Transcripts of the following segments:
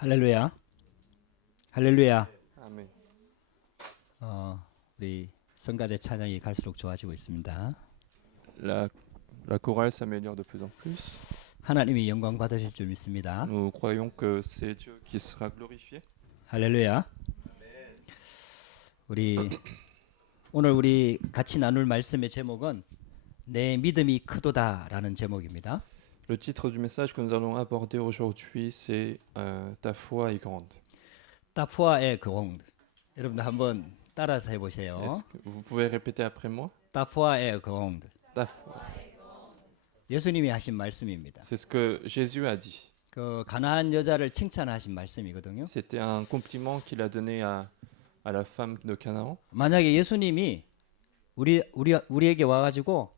할렐루야. 할렐루야. 아멘. 우리 성가대 찬양이 갈수록 좋아지고 있습니다. La, la chorale s'améliore de plus en plus. 하나님이 영광 받으실 줄 믿습니다. Nous croyons que c'est Dieu qui sera glorifié. 할렐루야. 오늘 우리 같이 나눌 말씀의 제목은 내 믿음이 크도다라는 제목입니다. Le titre du message que nous allons aborder aujourd'hui, c'est Ta foi est grande. 따푸아의 그옹. 여러분들 한번 따라서 해보세요. Est-ce que vous pouvez répéter après moi? 따푸아의 그옹. Ta foi. 예수님이 하신 말씀입니다. C'est ce que Jésus a dit. 그 가나안 여자를 칭찬하신 말씀이거든요. C'était un compliment qu'il a donné à la femme de Canaan. 만약에 예수님이 우리에게 와가지고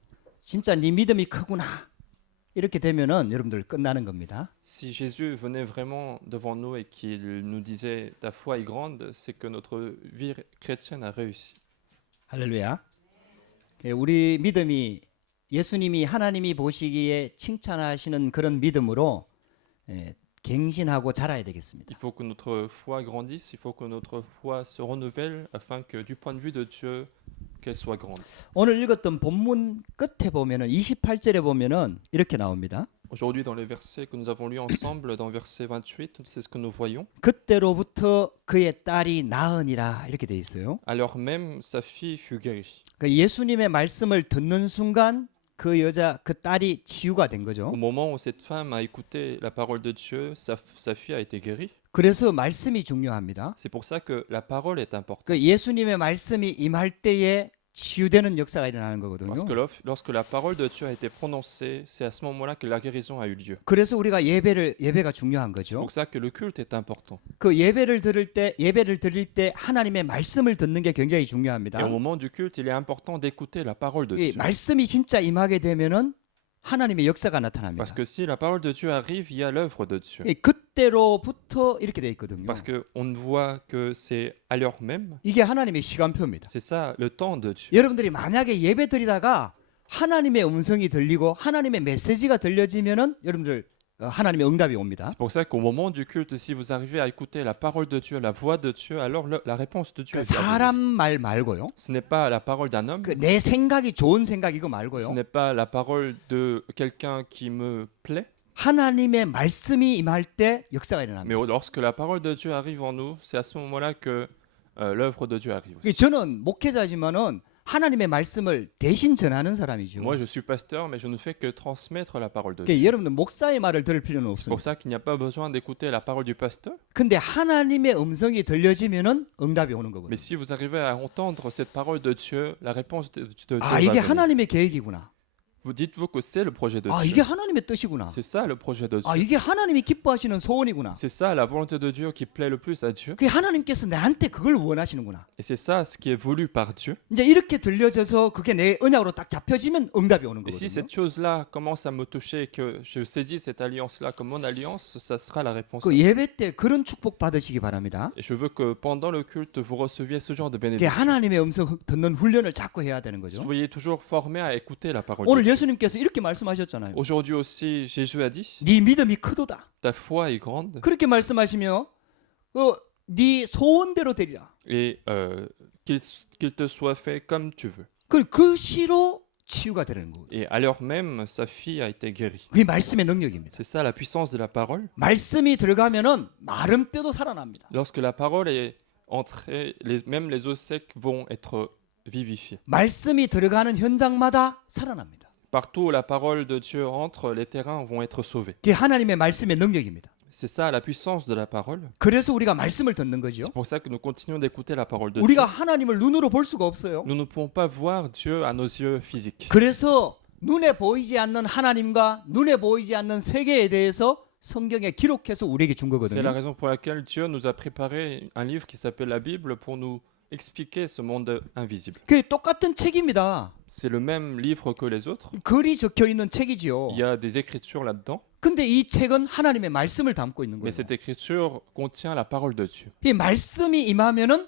진짜 네 믿음이 크구나 이렇게 되면은 여러분들 끝나는 겁니다. Si Jésus venait vraiment devant nous et qu'il nous disait Ta foi est grande, c'est que notre vie chrétienne a réussi. 할렐루야. 우리 믿음이 예수님이 하나님이 보시기에 칭찬하시는 그런 믿음으로 갱신하고 자라야 되겠습니다. Il faut que notre foi grandisse, il faut que notre foi se renouvelle afin que du point de vue de Dieu, qu'elle soit grande. 오늘 읽었던 본문 끝에 보면은 28절에 보면은 이렇게 나옵니다. Aujourd'hui, dans les versets que nous avons lus ensemble, dans verset 28, c'est ce que nous voyons. 그때로부터 그의 딸이 나으니라 이렇게 돼 있어요. Alors même, sa fille fut guérie. 그 예수님의 말씀을 듣는 순간 그 여자 그 딸이 치유가 된 거죠. Au moment où cette femme a écouté la parole de Dieu, sa fille a été guérie. 그래서 말씀이 중요합니다. C'est pour ça que la parole est importante. 그 예수님의 말씀이 임할 때에 치유되는 역사가 일어나는 거거든요. Parce que lorsque la parole de Dieu a été prononcée, c'est à ce moment-là que la guérison a eu lieu. 그래서 우리가 예배가 중요한 C'est 거죠. pour ça que le culte est important. 그 예배를 드릴 때 하나님의 말씀을 듣는 게 굉장히 중요합니다. Et au moment du culte, il est important d'écouter la parole de 이 Dieu. 말씀이 진짜 임하게 되면은 하나님의 역사가 Parce 나타납니다. que si la parole de Dieu arrive, il y a l'œuvre de Dieu. 그때로부터 이렇게 돼 있거든요. Parce qu'on ne voit que c'est à l'heure même. 이게 하나님의 시간표입니다. C'est ça, le temps de Dieu. 여러분들이 만약에 예배 드리다가 하나님의 음성이 들리고 하나님의 메시지가 들려지면은 여러분들 하나님의 응답이 옵니다. C'est pour ça qu'au moment du culte, si vous arrivez à écouter la parole de Dieu, la voix de Dieu, alors la réponse de Dieu 그 est arrivée. 사람 말 말고요. Ce n'est pas la parole d'un homme, 그 내 생각이 좋은 생각 이거 ce 말고요. n'est pas la parole de quelqu'un qui me plaît, 하나님의 말씀이 임할 때 역사가 mais 일어납니다. lorsque la parole de Dieu arrive en nous, c'est à ce moment-là que l'œuvre de Dieu arrive aussi. 저는 목회자지만은 하나님의 말씀을 대신 전하는 사람이죠. Moi, je suis pasteur, mais je ne fais que transmettre la parole de 그러니까 Dieu. 여러분들 목사의 말을 들을 필요는 C'est pour 없습니다. ça qu'il n'y a pas besoin d'écouter la parole du pasteur. 근데 하나님의 음성이 들려지면은 응답이 오는 거거든요. Mais si vous arrivez à entendre cette parole de Dieu, la réponse de Dieu 아, va 이게 venir. 하나님의 계획이구나. Vous dites-vous que c'est le projet de 아, Dieu. 이게 하나님의 뜻이구나. C'est ça le projet de 아, Dieu. 이게 하나님이 기뻐하시는 소원이구나. C'est ça la volonté de Dieu qui plaît le plus à Dieu. 그게 하나님께서 나한테 그걸 원하시는구나. Et c'est ça ce qui est voulu par Dieu. 이제 이렇게 들려져서 그게 내 언약으로 딱 잡혀지면 응답이 오는 Et si 거거든요. cette chose-là commence à me toucher, que je saisis cette alliance-là comme mon alliance, ça sera la réponse. 그 예배 때 그런 축복 받으시기 바랍니다. Et je veux que pendant le culte, vous receviez ce genre de 그게 bénédiction. 하나님의 음성 듣는 훈련을 자꾸 해야 되는 거죠. Soyez toujours formés à écouter la parole de 오늘 Dieu. 예수님께서 이렇게 말씀하셨잖아요. Aujourd'hui aussi, Jésus a dit, 네 믿음이 크도다. ta foi est grande 그렇게 말씀하시며 네 소원대로 되리라. et qu'il te soit fait comme tu veux. 그 시로 치유가 되는 거예요. Et à l'heure même, sa fille a été guérie. 그게 말씀의 능력입니다. C'est ça la puissance de la parole. 말씀이 들어가면은 마른 뼈도 살아납니다. Lorsque la parole est entrée, même les os secs vont être vivifiés. 말씀이 들어가는 현장마다 살아납니다. Partout où la parole de Dieu entre, les terrains vont être sauvés. 그게 하나님의 말씀의 능력입니다. C'est ça la puissance de la parole. 그래서 우리가 말씀을 듣는 거죠. C'est pour ça que nous continuons d'écouter la parole de Dieu. 우리가 하나님을 눈으로 볼 수가 없어요. Nous ne pouvons pas voir Dieu à nos yeux physiques. 그래서 눈에 보이지 않는 하나님과 눈에 보이지 않는 세계에 대해서 성경에 기록해서 우리에게 준 C'est la 거거든요. raison pour laquelle Dieu nous a préparé un livre qui s'appelle la Bible pour nous expliquer ce monde invisible. 그게 똑같은 책입니다. C'est le même livre que les autres. 글이 적혀 있는 책이지요. Il y a des écritures là-dedans, 근데 이 책은 하나님의 말씀을 담고 있는 mais 거예요. cette écriture contient la parole de Dieu. 이 말씀이 임하면은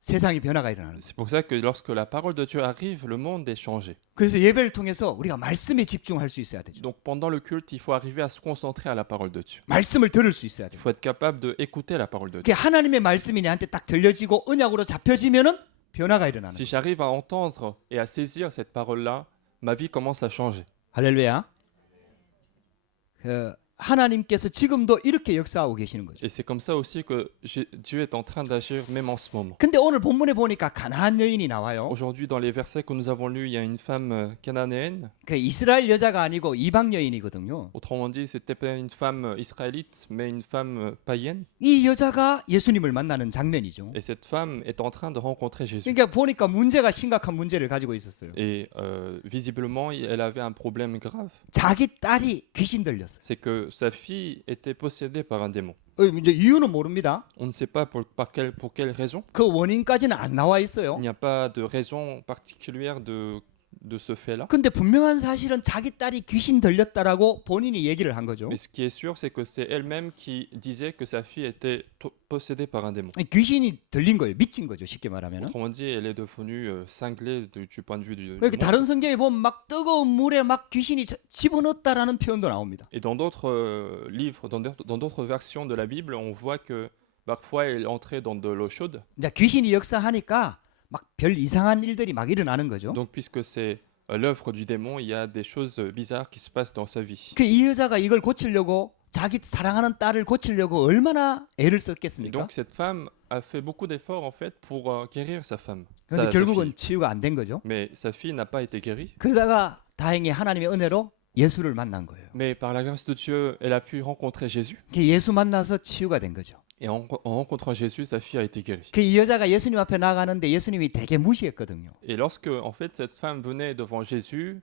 세상이 변화가 일어나는 거예요. C'est pour ça que lorsque la parole de Dieu arrive, le monde est changé. 그래서 예배를 통해서 우리가 말씀에 집중할 수 있어야 되죠. Donc pendant le culte, il faut arriver à se concentrer à la parole de Dieu. 말씀을 들을 수 있어야 Il 돼요. faut être capable d'écouter la parole de Dieu. 그게 하나님의 말씀이 내한테 딱 들려지고 언약으로 잡혀지면은 변화가 일어나는 Si 거예요. j'arrive à entendre et à saisir cette parole-là, ma vie commence à changer. 할렐루야. 하나님께서 지금도 이렇게 역사하고 계시는 거죠. Et c'est comme ça aussi que Dieu est en train d'agir même en ce moment. 근데 오늘 본문에 보니까 가나안 여인이 나와요. Aujourd'hui, dans les versets que nous avons lus, il y a une femme cananéenne. 그 이스라엘 여자가 아니고 이방 여인이거든요. Autrement dit, c'était pas une femme israélite, mais une femme païenne. 이 여자가 예수님을 만나는 장면이죠. Et cette femme est en train de rencontrer Jésus. 그러니까 보니까 문제가 심각한 문제를 가지고 있었어요. Et visiblement, elle avait un problème grave. 자기 딸이 귀신 들렸어요. C'est que sa fille était possédée par un démon. 이제 이유는 모릅니다. On ne sait pas pour quelle raison. 그 원인까지는 안 나와 있어요. Il n'y a pas de raison particulière de ce fait-là. 근데 분명한 사실은 자기 딸이 귀신 들렸다라고 본인이 얘기를 한 거죠. Mais ce qui est sûr, c'est que c'est elle-même qui disait que sa fille était possédée par un démon. 귀신이 들린 거예요. 미친 거죠. 쉽게 말하면. Autrement dit, elle est devenue cinglée du point de vue du 그러니까 monde. 다른 성경에 보면 막 뜨거운 물에 막 귀신이 집어넣었다라는 표현도 나옵니다. Et dans d'autres livres, dans d'autres versions de la Bible, on voit que parfois elle entrait dans de l'eau chaude. 이제 귀신이 역사하니까 막 별 이상한 일들이 막 일어나는 거죠. Donc, puisque c'est l'œuvre du démon, il y a des choses bizarres qui se passent dans sa vie. 그 이 여자가 이걸 고치려고 자기 사랑하는 딸을 고치려고 얼마나 애를 Et 썼겠습니까? donc, cette femme a fait beaucoup d'efforts en fait pour guérir sa femme. 그런데 sa 결국은 fille. 치유가 안 된 거죠. Mais sa fille n'a pas été guérie. 그러다가 다행히 하나님의 은혜로 예수를 만난 거예요. Mais par la grâce de Dieu, elle a pu rencontrer Jésus. 그 예수 만나서 치유가 된 거죠. Et en rencontrant Jésus, sa fille a été guérie. 그 이 여자가 예수님 앞에 나가는데 예수님이 되게 무시했거든요. Et lorsque en fait cette femme venait devant Jésus,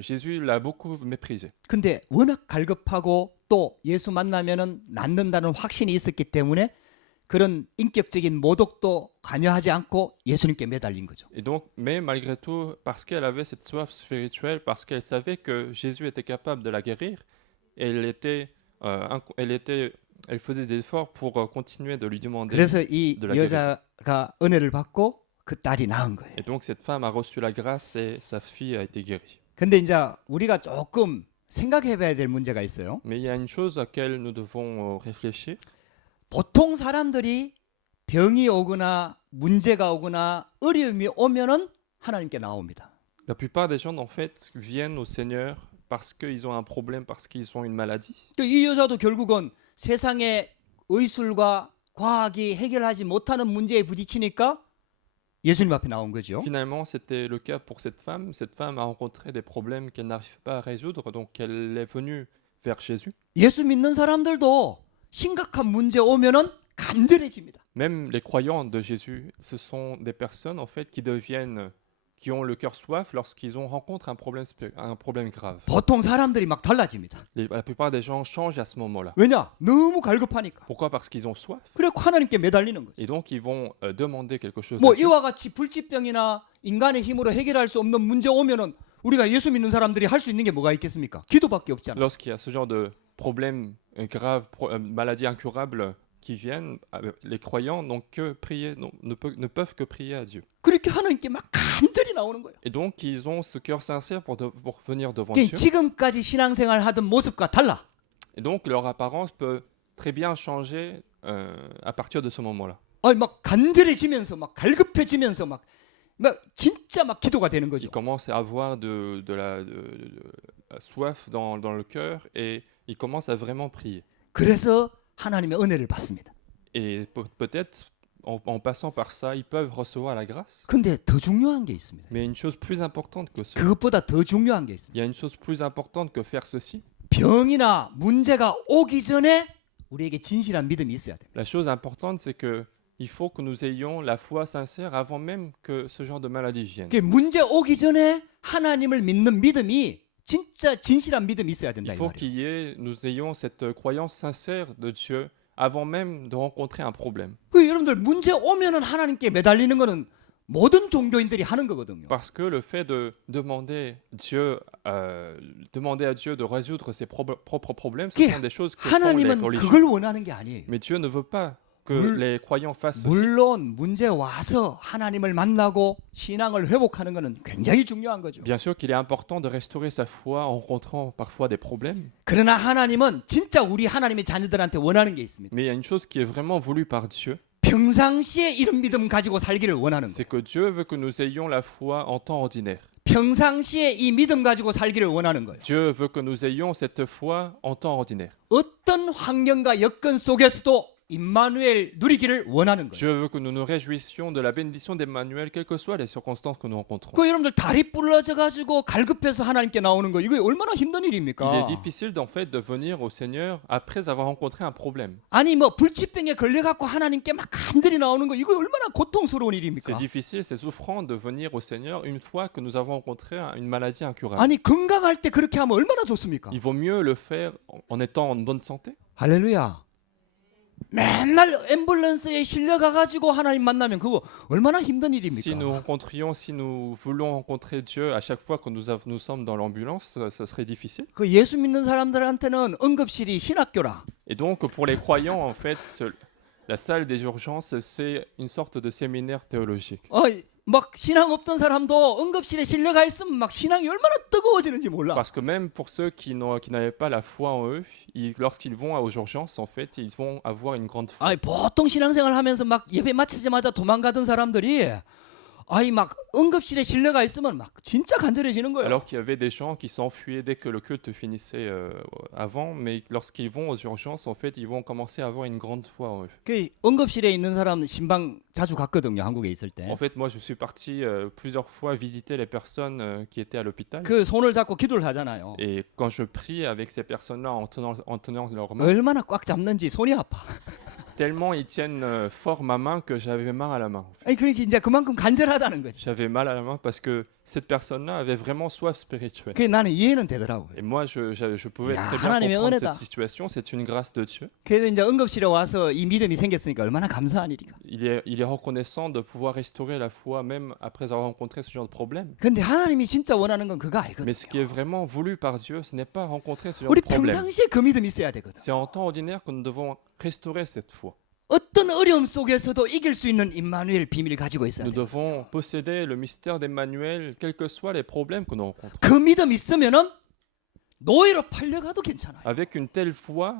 Jésus l'a beaucoup méprisée. 근데 워낙 갈급하고 또 예수 만나면은 낫는다는 확신이 있었기 때문에 그런 인격적인 모독도 관여하지 않고 예수님께 매달린 거죠. Et donc, mais malgré tout, parce qu'elle avait cette soif spirituelle, parce qu'elle savait que Jésus était capable de la guérir, elle faisait des efforts pour continuer de lui demander. 그래서 이 de la 여자가 은혜를 받고 그 딸이 낳은 거예요. Et donc cette femme a reçu la grâce et sa fille a été guérie. 근데 이제 우리가 조금 생각해 봐야 될 문제가 있어요. Mais il y a une chose à laquelle nous devons réfléchir. 보통 사람들이 병이 오거나 문제가 오거나 어려움이 오면은 하나님께 나옵니다. La plupart des gens en fait viennent au Seigneur parce qu'ils ont un problème, parce qu'ils ont une maladie. 이 여자도 결국은 세상의 의술과 과학이 해결하지 못하는 문제에 부딪히니까 예수님 앞에 나온 거죠. Finalement, c'était le cas pour cette femme. Cette femme a rencontré des problèmes qu'elle n'arrive pas à résoudre, donc elle est venue vers Jésus. 예수 믿는 사람들도 심각한 문제 오면은 간절해집니다. Même les croyants de Jésus, ce sont des personnes en fait qui ont le cœur soif lorsqu'ils rencontrent un problème grave. 보통 사람들이 막 달라집니다. La plupart des gens changent à ce moment-là. 왜냐? 너무 갈급하니까. Pourquoi? Parce qu'ils ont soif. 그래 하나님께 매달리는 거죠. Et donc ils vont demander quelque chose. 뭐 à Dieu. 이와 같이 불치병이나 인간의 힘으로 해결할 수 없는 문제 오면은 우리가 예수 믿는 사람들이 할 수 있는 게 뭐가 있겠습니까? 기도밖에 없잖아. Lorsqu'il y a ce genre de problèmes graves, maladies incurables qui viennent, les croyants n'ont que prier, ne peuvent que prier à Dieu. 그렇게 하나님께 막 간절히 나오는 거예요. Et donc ils ont ce cœur sincère pour venir devant 그게 Dieu. 지금까지 신앙생활 하던 모습과 달라. Et donc leur apparence peut très bien changer à partir de ce moment-là. 아니 막 간절해지면서 막 갈급해지면서 막 진짜 막 기도가 되는 Ils 거죠. commencent à avoir de la soif dans le cœur et ils commencent à vraiment prier. 그래서 하나님의 은혜를 받습니다. Et peut-être en passant par ça, ils peuvent recevoir la grâce. 근데 더 중요한 게 있습니다. Mais une chose plus importante que cela, 그것보다 더 중요한 게 있습니다. il y a une chose plus importante que faire ceci. 병이나 문제가 오기 전에 우리에게 진실한 믿음이 있어야 돼요. La chose importante, c'est que il faut que nous ayons la foi sincère avant même que ce genre de maladie vienne. 그 문제 오기 전에 하나님을 믿는 믿음이 진짜 진실한 믿음이 있어야 된다 Il 이 faut 말이에요. nous ayons cette croyance sincère de Dieu avant même de rencontrer un problème. 그 여러분들 문제 오면은 하나님께 매달리는 거는 모든 종교인들이 하는 거거든요. Parce que le fait de demander à Dieu de résoudre ses propres problèmes, ce 그게 sont des choses que font les 하나님은 religieux. 그걸 원하는 게 아니에요. Mais Dieu ne veut pas que 물- les croyants fassent aussi. 물론 문제 와서 하나님을 만나고 신앙을 회복하는 것은 굉장히 중요한 거죠. Bien sûr qu'il est important de restaurer sa foi en rencontrant parfois des problèmes, 그러나 하나님은 진짜 우리 하나님의 자녀들한테 원하는 게 있습니다. mais il y a une chose qui est vraiment voulue par Dieu, 평상시에 이런 믿음 가지고 살기를 원하는 거예요. c'est que Dieu veut que nous ayons la foi en temps ordinaire. 평상시에 이 믿음 가지고 살기를 원하는 거예요. Dieu veut que nous ayons cette foi en temps ordinaire. 어떤 환경과 여건 속에서도 임마누엘 누리기를 원하는 거예요. Dieu veut que nous nous réjouissions de la bénédiction d'Emmanuel, quelles que soient les circonstances que nous rencontrons. 그 여러분들 다리 부러져 가지고 갈급해서 하나님께 나오는 거 이거 얼마나 힘든 Il est 일입니까? difficile en fait de venir au Seigneur après avoir rencontré un problème. 아니 뭐 불치병에 걸려 갖고 하나님께 막 간절히 나오는 거 이거 얼마나 고통스러운 일입니까? C'est difficile, c'est souffrant de venir au Seigneur une fois que nous avons rencontré une maladie incurable. 아니 건강할 때 그렇게 하면 얼마나 좋습니까? Il vaut mieux le faire en étant en bonne santé. 할렐루야. 맨날 앰뷸런스에 실려가 가지고 하나님 만나면 그거 얼마나 힘든 Si nous 일입니까? rencontrions, si nous voulons rencontrer Dieu à chaque fois que nous sommes dans l'ambulance, ça serait difficile. 그 예수 믿는 사람들한테는 응급실이 신학교라. Et donc pour les croyants, en fait, la salle des urgences, c'est une sorte de séminaire théologique. 막 신앙 없던 사람도 응급실에 실려가 있으면 막 신앙이 얼마나 뜨거워지는지 몰라. Parce que même pour ceux qui n'avaient pas la foi en eux, lorsqu'ils vont aux urgences, en fait, ils vont avoir une grande foi. 아니 보통 신앙생활 하면서 막 예배 마치자마자 도망가던 사람들이 아니 막 응급실에 실려가 있으면 막 진짜 간절해지는 거예요. Alors qu'il y avait des gens qui s'enfuyaient dès que le culte finissait avant, mais lorsqu'ils vont aux urgences, en fait, ils vont commencer à avoir une grande foi en eux. 그 응급실에 있는 사람 신방 자주 갔거든요. 한국에 있을 때. En fait, moi, je suis parti plusieurs fois visiter les personnes qui étaient à l'hôpital. 그 손을 잡고 기도를 하잖아요. Et quand je prie avec ces personnes-là en tenant leurs mains, 얼마나 꽉 잡는지 손이 아파. tellement ils tiennent fort ma main que j'avais mal à la main. En fait. 아니 그러니까 이제 그만큼 간절하다는 거지. J'avais mal à la main parce que cette personne-là avait vraiment soif spirituelle. 그게 나는 이해는 되더라고요. Et moi, je pouvais 야, très bien 하나님의 comprendre 은혜다. cette situation. C'est une grâce de Dieu. 그래서 이제 응급실에 와서 이 믿음이 생겼으니까 얼마나 감사한 일이까. Il est reconnaissant de pouvoir restaurer la foi même après avoir rencontré ce genre de problème. 근데 하나님이 진짜 원하는 건 그거 아니거든요. Mais ce qui est vraiment voulu par Dieu, ce n'est pas rencontrer ce genre 우리 de problème. 평상시에 그 믿음이 있어야 되거든. C'est en temps ordinaire que nous devons restaurer cette foi. 어떤 어려움 속에서도 이길 수 있는 임마누엘 비밀을 가지고 있어야 Nous 돼. devons posséder le mystère d'Emmanuel, quels que soient les problèmes que nous rencontrons. 그 믿음 있으면은 노예로 팔려가도 괜찮아요. Avec une telle foi,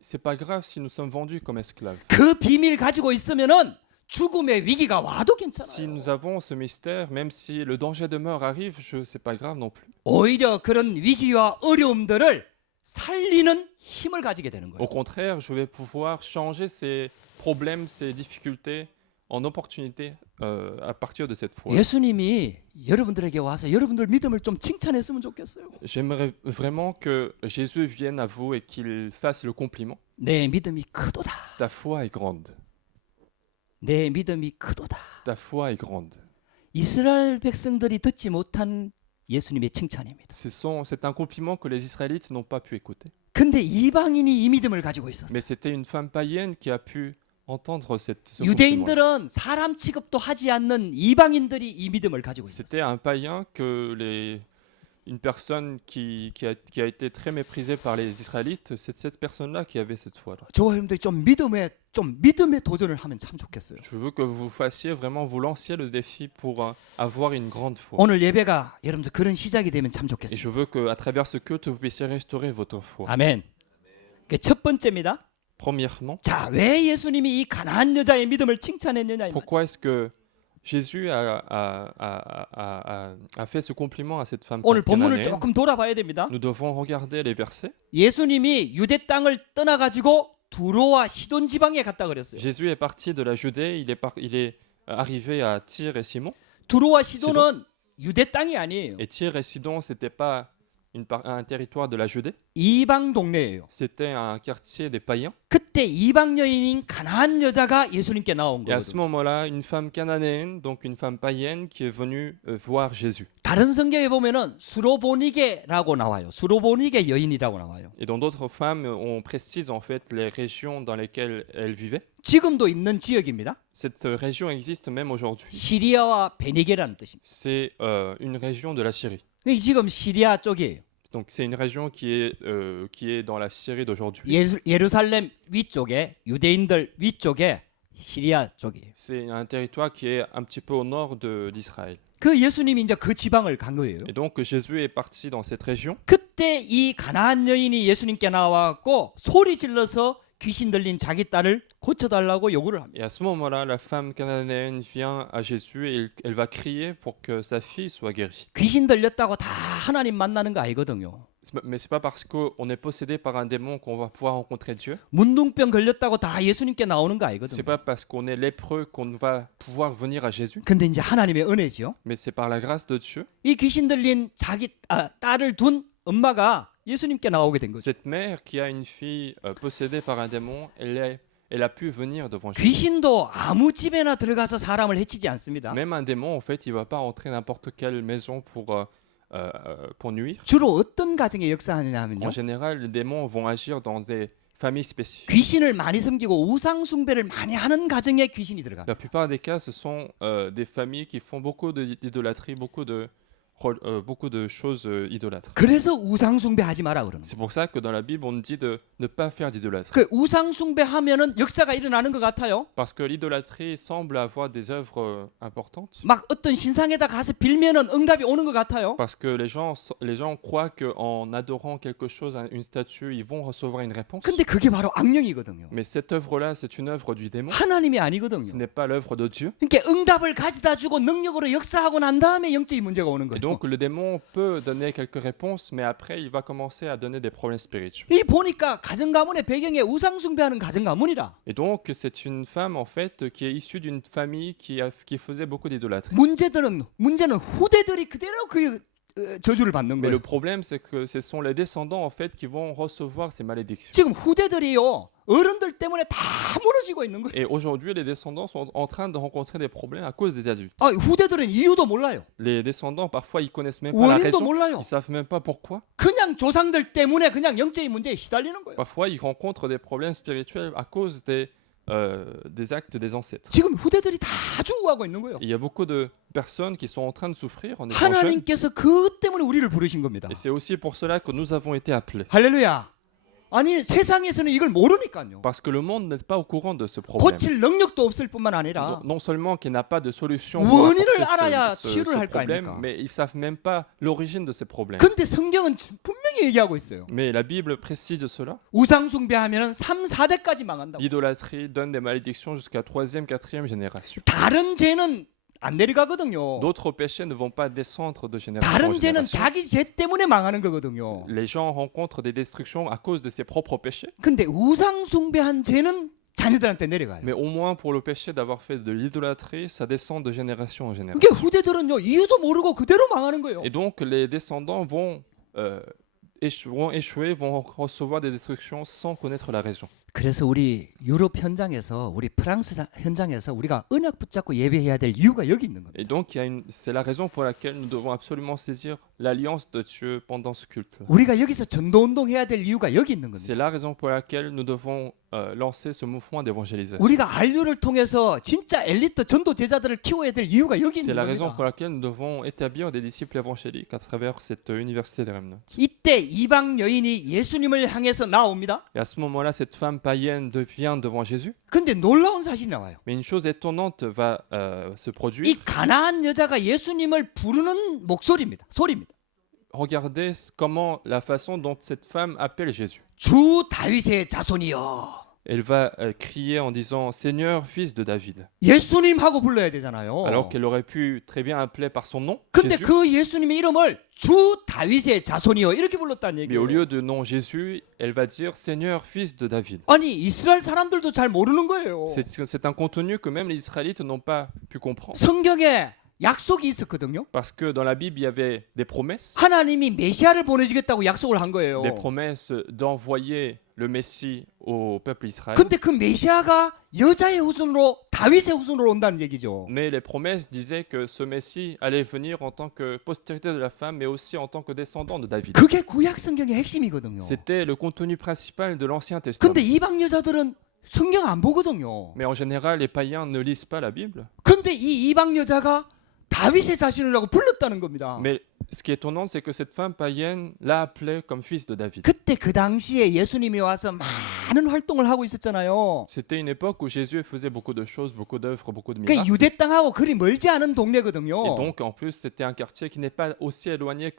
c'est pas grave si nous sommes vendus comme esclaves. 그 비밀 가지고 있으면은 죽음의 위기가 와도 Si 괜찮아요. nous avons ce mystère, même si le danger de mort arrive, c'est pas grave non plus. 오히려 그런 위기와 어려움들을 살리는 힘을 가지게 되는 Au 거예요. contraire, je vais pouvoir changer ces problèmes, ces difficultés en opportunités à partir de cette foi. 예수님이 여러분들에게 와서 여러분들 믿음을 좀 칭찬했으면 좋겠어요. J'aimerais vraiment que Jésus vienne à vous et qu'il fasse le compliment. 내 믿음이 크도다. Ta foi est grande. 내 믿음이 크도다. Ta foi est grande. 이스라엘 백성들이 듣지 못한 예수님의 칭찬입니다. C'est un compliment que les Israélites n'ont pas pu écouter. 근데 이방인이 이 믿음을 가지고 있었어요. Mais c'était une femme païenne qui a pu entendre ce compliment. 유대인들은 사람 취급도 하지 않는 이방인들이 이 믿음을 가지고 C'était 있었어요. un païen que une personne qui a été très méprisée par les Israélites, c'est cette personne-là qui avait cette foi-là. 저와 여러분들이 좀 믿음의 도전을 하면 참 좋겠어요. Je veux que vous fassiez vraiment, vous lanciez le défi pour avoir une grande foi. 오늘 예배가 여러분들 그런 시작이 되면 참 Et 좋겠어요. je veux qu'à travers ce culte, vous puissiez restaurer votre foi. 아멘. 그게 첫 번째입니다. Premièrement, 자, 왜 예수님이 이 가나안 여자의 믿음을 칭찬했느냐 이 말. pourquoi est-ce que Jésus a fait ce compliment à cette femme 오늘 본문을 cananéenne? 조금 돌아봐야 됩니다. Nous devons regarder les versets. 예수님이 유대 땅을 떠나 가지고 두로와 시돈 지방에 갔다 그랬어요. Jésus est parti de la Judée, il est arrivé à Tyr et Simon. 두로와 시돈은 유대 땅이 아니에요. Et Tyr et Sidon, c'était pas un territoire de la Judée, 이방 동네예요. c'était un quartier des païens. 그때 이방 여인인 가나안 여자가 예수님께 나온 Et à ce 거거든요. moment-là, une femme cananéenne, donc une femme païenne, qui est venue voir Jésus. 다른 성경에 보면은 수로보니게라고 나와요. 수로보니게 여인이라고 나와요. Et dans d'autres femmes, on précise en fait les régions dans lesquelles elle vivait. 지금도 있는 지역입니다. Cette région existe même aujourd'hui. 시리아와 베니게라는 뜻입니다. C'est une région de la Syrie. 이 지금 시리아 쪽이에요. Donc c'est une région qui est dans la Syrie d'aujourd'hui. 예루살렘 위쪽에 유대인들 위쪽에 시리아 쪽이에요. C'est un territoire qui est un petit peu au nord d'Israël. 그 예수님이 이제 그 지방을 간 거예요. Et donc Jésus est parti dans cette région. 그때 이 가나안 여인이 예수님께 나와갖고 소리 질러서 귀신 들린 자기 딸을 고쳐달라고 요구를 합니다. Et à ce moment-là, la femme cananéenne vient à Jésus et elle va crier pour que sa fille soit guérie. 귀신 들렸다고 다 하나님 만나는 거 아니거든요. Mais c'est pas parce qu'on est possédé par un démon qu'on va pouvoir rencontrer Dieu. 문둥병 걸렸다고 다 예수님께 나오는 거 C'est 아니거든요. pas parce qu'on est lépreux qu'on va pouvoir venir à Jésus. 근데 이제 하나님의 은혜죠. Mais c'est par la grâce de Dieu. 이 귀신 들린 자기 딸을 둔 엄마가 예수님께 나오게 된 거죠. Cette mère qui a une fille possédée par un démon, elle a pu venir devant Jésus. 귀신도 아무 집에나 들어가서 사람을 해치지 않습니다. Même un démon, en fait, il va pas entrer n'importe quelle maison pour nuire. 주로 어떤 가정에 En 역사하느냐면요. général, les démons vont agir dans des familles spécifiques. 귀신을 많이 섬기고 우상 숭배를 많이 하는 가정에 귀신이 들어가. La plupart des cas, ce sont des familles qui font beaucoup d'idolâtrie, beaucoup de choses idolâtres. 그래서 우상 숭배하지 마라 그러는 거예요. C'est pour ça que dans la Bible, on dit de ne pas faire d'idolâtrie. 그 우상 숭배하면은 역사가 일어나는 것 같아요. Parce que l'idolâtrie semble avoir des œuvres importantes. 막 어떤 신상에다 가서 빌면은 응답이 오는 것 같아요. Parce que les gens croient qu'en adorant quelque chose, une statue, ils vont recevoir une réponse. 근데 그게 바로 악령이거든요. Mais cette œuvre-là, c'est une œuvre du démon. 하나님이 Ce 아니거든요. n'est pas l'œuvre de Dieu. 그러니까 응답을 가져다 주고 능력으로 역사하고 난 다음에 영적인 문제가 오는 Et 거예요. donc le démon peut donner quelques réponses, mais après il va commencer à donner des problèmes spirituels. 이 보니까 가정 가문의 배경에 우상 숭배하는 가정 가문이라. Et donc c'est une femme en fait qui est issue d'une famille qui faisait beaucoup d'idolâtrie. 문제는 후대들이 그대로 그 저주를 받는 Mais le 거예요. problème c'est que ce sont les descendants en fait qui vont recevoir ces malédictions. 지금 후대들이요 어른들 때문에 다 무너지고 있는 거예요. Et aujourd'hui les descendants sont en train de rencontrer des problèmes à cause des adultes. 아, 후대들은 이유도 몰라요. Les descendants parfois ils connaissent même pas la 원인도 raison, 몰라요. ils savent même pas pourquoi. 그냥 조상들 때문에 그냥 영적인 문제에 시달리는 거예요. Parfois ils rencontrent des problèmes spirituels à cause des actes des ancêtres. 지금 후대들이 다 죽어가고 있는 거예요. Il y a beaucoup de personnes qui sont en train de souffrir en étant jeunes. 하나님께서 그 때문에 우리를 부르신 겁니다. Et c'est aussi pour cela que nous avons été appelés. 할렐루야. 아니 세상에서는 이걸 모르니까요. Parce que le monde n'est pas au courant de ce problème. 고칠 능력도 없을 뿐만 아니라 Non seulement qu'il n'a pas de solution pour 원인을 apporter 알아야 ce 치유를 할 거 problème, 아닙니까? mais ils savent même pas l'origine de ces problèmes. 근데 성경은 분명히 얘기하고 있어요. Mais la Bible précise cela. 우상 숭배하면 3, 4대까지 망한다고. L'idolâtrie donne des malédictions jusqu'à 3e, 4e génération. 다른 죄는 안 내려가거든요. D'autres péchés ne vont pas descendre de génération 다른 en 죄는 génération. 자기 죄 때문에 망하는 거거든요. Les gens rencontrent des destructions à cause de ses propres péchés. 근데 우상 숭배한 죄는 자녀들한테 내려가요. Mais au moins pour le péché d'avoir fait de l'idolâtrie, ça descend de génération en génération. 이게 후대들은요 이유도 모르고 그대로 망하는 거예요. Et donc les descendants vont échouer, vont recevoir des destructions sans connaître la raison. 그래서 우리 유럽 현장에서 우리 프랑스 현장에서 우리가 언약 붙잡고 예배해야 될 이유가 여기 있는 겁니다. Et donc c'est la raison pour laquelle nous devons absolument saisir l'alliance de Dieu pendant ce culte. 우리가 여기서 전도운동 해야 될 이유가 여기 있는 C'est 겁니다. la raison pour laquelle nous devons lancer ce mouvement d'évangélisation. 우리가 알류를 통해서 진짜 엘리트 전도 제자들을 키워야 될 이유가 여기 C'est 있는 la raison 겁니다. pour laquelle nous devons établir des disciples évangéliques à travers cette université des Remnants. 이때 이방 여인이 예수님을 향해서 나옵니다. Et à ce moment-là, cette femme païenne vient devant Jésus. 근데 놀라운 사실이 나와요. Mais une chose étonnante va se produire. 이 가나안 여자가 예수님을 부르는 목소리입니다. 소리입니다. Regardez comment la façon dont cette femme appelle Jésus. 주 다윗의 자손이여. Elle va crier en disant Seigneur, fils de David. 예수님 하고 불러야 되잖아요. Alors qu'elle aurait pu très bien appeler par son nom, 근데 Jésus. 그 예수님의 이름을 주 다윗의 자손이여 이렇게 불렀다는 Mais au 얘기예요. lieu de nom Jésus, elle va dire Seigneur, fils de David. 아니 이스라엘 사람들도 잘 모르는 거예요. C'est un contenu que même les Israélites n'ont pas pu comprendre. 성경에 약속이 있었거든요. Parce que dans la Bible, il y avait des promesses. 하나님이 메시아를 보내주겠다고 약속을 한 거예요. Des promesses d'envoyer le Messie au peuple Israël. 근데 그 메시아가 여자의 후손으로 다윗의 후손으로 온다는 얘기죠. Mais les promesses disaient que ce Messie allait venir en tant que postérité de la femme, mais aussi en tant que descendant de David. 그게 구약 성경의 핵심이거든요. C'était le contenu principal de l'Ancien Testament. 근데 이방 여자들은 성경 안 보거든요. Mais en général, les païens ne lisent pas la Bible. 근데 이 이방 여자가 다윗의 자신이라고 불렀다는 겁니다. Mais ce qui est étonnant, c'est que cette femme païenne l'a appelé comme fils de David. 그때 그 당시에 예수님이 와서 많은 활동을 하고 있었잖아요. C'était une époque où Jésus faisait beaucoup de choses, beaucoup d'œuvres, beaucoup de 그 miracles. 유대 땅하고 그리 멀지 않은 Et 동네거든요. donc, en plus, c'était un quartier qui n'est pas aussi éloigné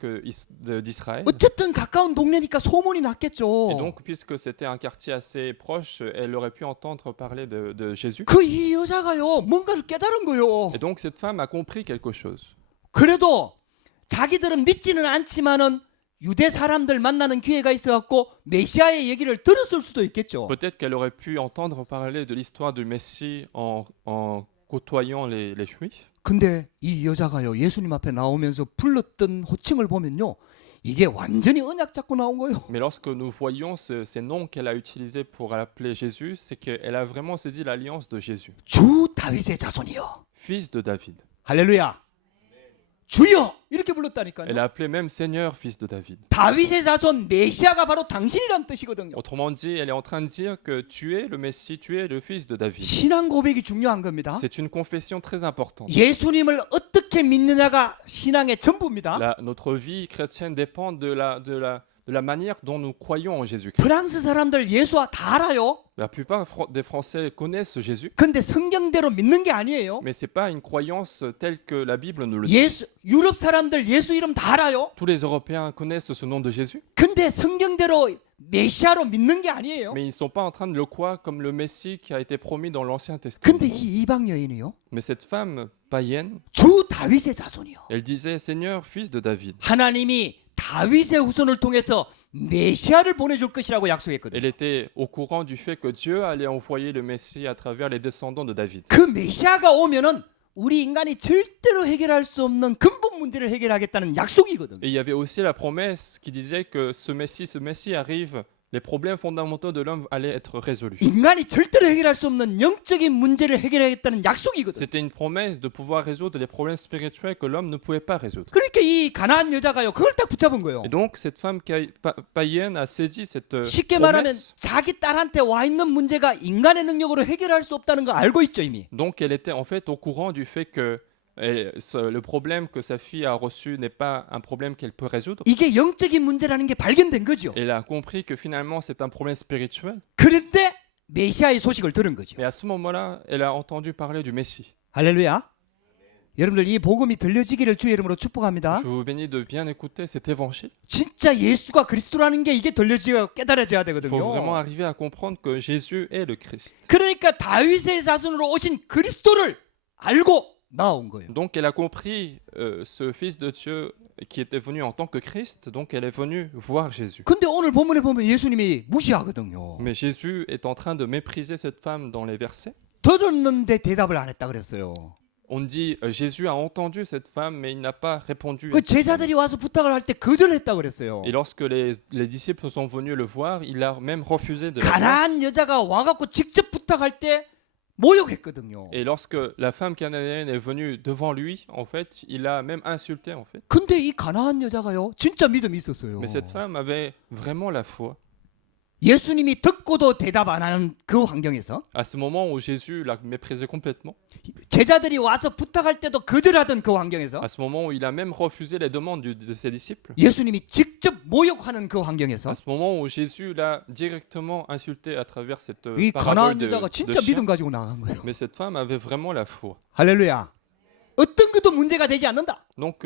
d'Israël. 어쨌든 가까운 동네니까 소문이 Et 났겠죠. donc, puisque c'était un quartier assez proche, elle aurait pu entendre parler de Jésus. 그 이 여자가요 뭔가를 깨달은 거요. Et donc, cette femme a compris quelque chose. 그래도 자기들은 믿지는 않지만은 유대 사람들 만나는 기회가 있어갖고 메시아의 얘기를 들었을 수도 있겠죠. Peut-être qu'elle aurait pu entendre parler de l'histoire du Messie en côtoyant les Juifs. 근데 이 여자가요 예수님 앞에 나오면서 불렀던 호칭을 보면요 이게 완전히 언약 잡고 나온 거예요. Mais lorsque nous voyons ces noms qu'elle a utilisés pour appeler Jésus, c'est qu'elle a vraiment saisi l'alliance de Jésus. 주 다윗의 자손이요. Fils de David. 할렐루야. 주여 이렇게 Elle 불렀다니까요. a appelé même Seigneur, fils de David. 다윗의 자손 메시아가 바로 당신이란 뜻이거든요. Autrement dit, elle est en train de dire que tu es le Messie, tu es le fils de David. 신앙 고백이 중요한 겁니다. C'est une confession très importante. 예수님을 어떻게 믿느냐가 신앙의 전부입니다. Notre vie chrétienne dépend de la manière dont nous croyons en Jésus-Christ. 프랑스 사람들 예수 다 알아요. La plupart des Français connaissent Jésus, 근데 성경대로 믿는 게 아니에요. mais ce n'est pas une croyance telle que la Bible nous le dit. 예수 유럽 사람들 예수 이름 다 알아요. Tous les Européens connaissent ce nom de Jésus, 근데 성경대로 메시아로 믿는 게 아니에요. mais ils ne sont pas en train de le croire comme le Messie qui a été promis dans l'Ancien 근데 Testament. 이 이방 여인이요. Mais cette femme païenne, 주 다윗의 자손이요. elle disait Seigneur, fils de David. 하나님이 다윗의 후손을 통해서 메시아를 보내줄 것이라고 약속했거든요. Elle était au courant du fait que Dieu allait envoyer le Messie à travers les descendants de David. 그 메시아가 오면은 우리 인간이 절대로 해결할 수 없는 근본 문제를 해결하겠다는 약속이거든요. Et il y avait aussi la promesse qui disait que ce Messie arrive, les problèmes fondamentaux de l'homme allaient être résolus. 인간이 절대로 해결할 수 없는 영적인 문제를 해결하겠다는 약속이거든요. C'était une promesse de pouvoir résoudre les problèmes spirituels que l'homme ne pouvait pas résoudre. 그러니까 이 가나안 여자가요 그걸 딱 붙잡은 거예요. Et donc cette femme païenne a saisi cette 쉽게 말하면 promesse. 자기 딸한테 와 있는 문제가 인간의 능력으로 해결할 수 없다는 거 알고 있죠 이미. Donc elle était en fait au courant du fait que le problème que sa fille a reçu n'est pas un problème qu'elle peut résoudre. 이게 영적인 문제라는 게 발견된 거죠. Elle a compris que finalement c'est un problème spirituel. 그런데 메시아의 소식을 들은 거죠. Mais à ce moment-là, elle a entendu parler du Messie. 할렐루야. 여러분들 이 복음이 들려지기를 주의 이름으로 축복합니다. Je vous bénis de bien écouter cet évangile. 진짜 예수가 그리스도라는 게 이게 들려지고 깨달아져야 Il faut 되거든요. vraiment arriver à comprendre que Jésus est le Christ. 그러니까 다윗의 자손으로 오신 그리스도를 알고 나온 거예요. Donc elle a compris ce Fils de Dieu qui était venu en tant que Christ, donc elle est venue voir Jésus. 근데 오늘 본문에 보면 예수님이 무시하거든요. Mais Jésus est en train de mépriser cette femme dans les versets. 들었는데 대답을 안 했다 그랬어요. On dit Jésus a entendu cette femme, mais il n'a pas répondu. 그 à cette femme. 제자들이 와서 부탁을 할 때 거절했다 그랬어요. Et lorsque les disciples sont venus le voir, il a même refusé de le voir. 가나안 여자가 와갖고 직접 부탁할 때 모욕했거든요. Et lorsque la femme cananéenne est venue devant lui, en fait, il a même insulté en fait. 근데 이 가나안 여자가요 진짜 믿음이 있었어요. Mais cette femme avait vraiment la foi. 예수님이 듣고도 대답 안 하는 그 환경에서 À ce moment où Jésus l'a méprisé complètement, 제자들이 와서 부탁할 때도 거절하던 그 환경에서 à ce moment où il a même refusé les demandes de ses disciples, 예수님이 직접 모욕하는 그 환경에서 à ce moment où Jésus l'a directement insulté à travers cette 이 parabole 가나안 de 여자가 진짜 chien. 믿음 가지고 나간 거예요. Mais cette femme avait vraiment la foi. 할렐루야. 어떤 것도 문제가 되지 않는다. Donc,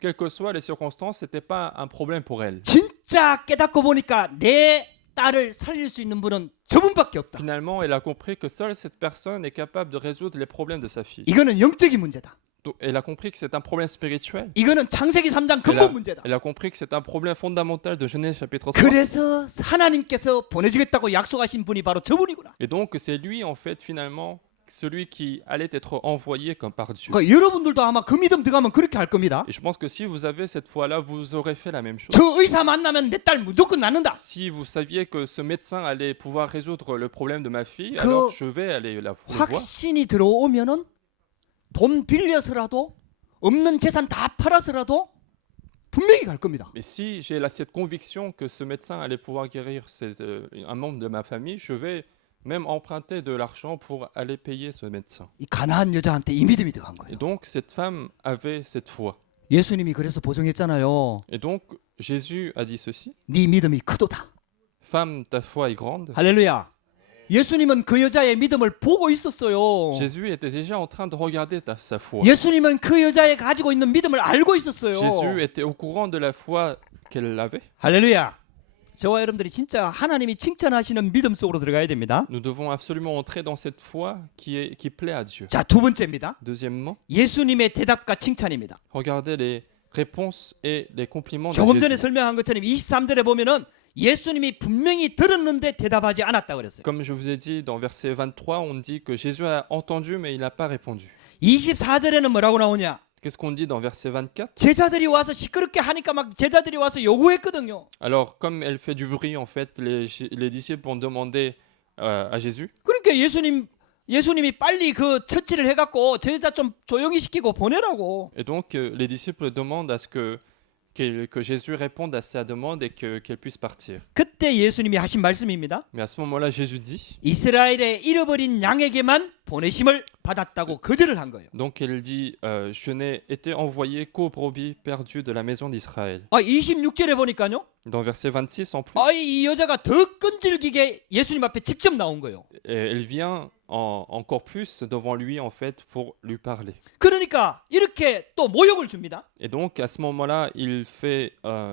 quelles que soient les circonstances, c'était pas un problème pour elle. 진짜 깨닫고 보니까 내 딸을 살릴 수 있는 분은 저분밖에 없다. Finalement, elle a compris que seule cette personne est capable de résoudre les problèmes de sa fille. 이거는 영적인 문제다. Donc, elle a compris que c'est un problème spirituel. 이거는 창세기 3장 Elle 근본 문제다. elle a compris que c'est un problème fondamental de Genèse chapitre 3. 그래서 하나님께서 보내주겠다고 약속하신 분이 바로 저분이구나. Et donc, c'est lui, en fait, finalement, celui qui allait être envoyé comme par Dieu. 그러니까 여러분들도 아마 그 믿음 들어가면 그렇게 할 겁니다. Et je pense que si vous avez cette foi-là, vous aurez fait la même chose. 저 의사 만나면 내 딸 무조건 낫는다. Si vous saviez que ce médecin allait pouvoir résoudre le problème de ma fille, 그 alors je vais aller le voir. 확신이 들어오면은 돈 빌려서라도 없는 재산 다 팔아서라도 분명히 갈 겁니다. Mais si j'ai cette conviction que ce médecin allait pouvoir guérir un membre de ma famille, je vais même emprunter de l'argent pour aller payer ce médecin. 이 가나안 여자한테 이 믿음이 들어간 Et 거예요. donc, cette femme avait cette foi. 예수님이 그래서 보정했잖아요. Et donc, Jésus a dit ceci. 네 믿음이 크도다. Femme, ta foi est grande. 할렐루야. 예수님은 그 여자의 믿음을 보고 있었어요. Jésus était déjà en train de regarder sa foi. 예수님은 그 여자의 가지고 있는 믿음을 알고 있었어요. Jésus était au courant de la foi qu'elle avait. 할렐루야. 저와 여러분들이 진짜 하나님이 칭찬하시는 믿음 속으로 들어가야 됩니다. Nous devons absolument entrer dans cette foi qui plaît à Dieu. 자, 두 번째입니다. Deuxièmement, 예수님의 대답과 칭찬입니다. regardez les réponses et les compliments de 조금 전에 Jésus. 설명한 것처럼 23절에 보면은 예수님이 분명히 들었는데 대답하지 않았다 그랬어요. Comme je vous ai dit dans verset 23, on dit que Jésus a entendu mais il n'a pas répondu. 24절에는 뭐라고 나오냐? Qu'est-ce qu'on dit dans verset 24? 제자들이 와서 시끄럽게 하니까 막 제자들이 와서 요구했거든요. Alors, comme elle fait du bruit, en fait, les disciples ont demandé à Jésus. 그러니까 예수님이 빨리 그 처치를 해갖고 제자 좀 조용히 시키고 보내라고. Et donc, les disciples demandent à ce que Jésus réponde à sa demande et qu'elle puisse partir. 그때 예수님이 하신 말씀입니다. Mais à ce moment-là, Jésus dit, 이스라엘의 잃어버린 양에게만 보내심을 받았다고 거절을 한 거예요. donc elle dit, je n'ai été envoyé qu'aux brebis perdues de la maison d'Israël. 26절에 보니까요. Dans verset 26 en plus, 이 여자가 더 끈질기게 예수님 앞에 직접 나온 거예요. elle vient encore plus devant lui, en fait, pour lui parler. 그러니까 이렇게 또 모욕을 줍니다. Et donc, à ce moment-là, il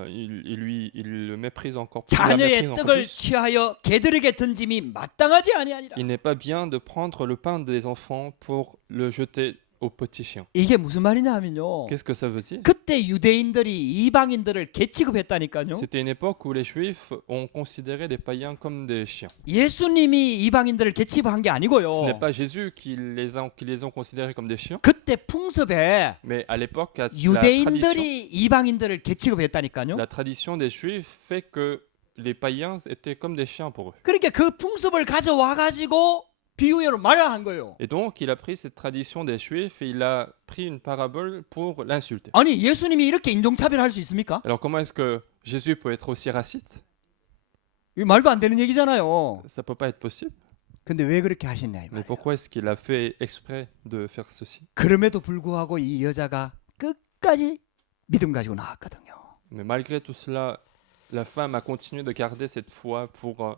le méprise encore plus. Il la méprise 자녀의 encore 떡을 plus. 취하여 개들에게 던짐이 마땅하지 아니하니라. Il n'est pas bien de prendre le pain des enfants pour le jeter aux petits chiens. 이게 무슨 말이냐 하면요. Qu'est-ce que ça veut dire? 그때 유대인들이 이방인들을 개취급했다니까요. C'était une époque où les Juifs ont considéré des païens comme des chiens. 예수님이 이방인들을 개취급한 게 Ce n'est 아니고요. pas Jésus qui les ont considérés comme des chiens, 그때 풍습에 mais à l'époque, 유대인들이 이방인들을 개취급했다니까요. la tradition des Juifs fait que les païens étaient comme des chiens pour eux. 그러니까 그 풍습을 가져와 가지고 비유로 말한 거예요. Et donc, il a pris cette tradition des Juifs et il a pris une parabole pour l'insulter. 아니 예수님이 이렇게 인종차별할 수 있습니까? Alors, comment est-ce que Jésus peut être aussi raciste? 이 말도 안 되는 얘기잖아요. Ça peut pas être possible. 근데 왜 그렇게 하셨냐 이 Mais 말이에요. pourquoi est-ce qu'il a fait exprès de faire ceci? 그럼에도 불구하고 이 여자가 끝까지 믿음 가지고 나왔거든요. Mais malgré tout cela, la femme a continué de garder cette foi pour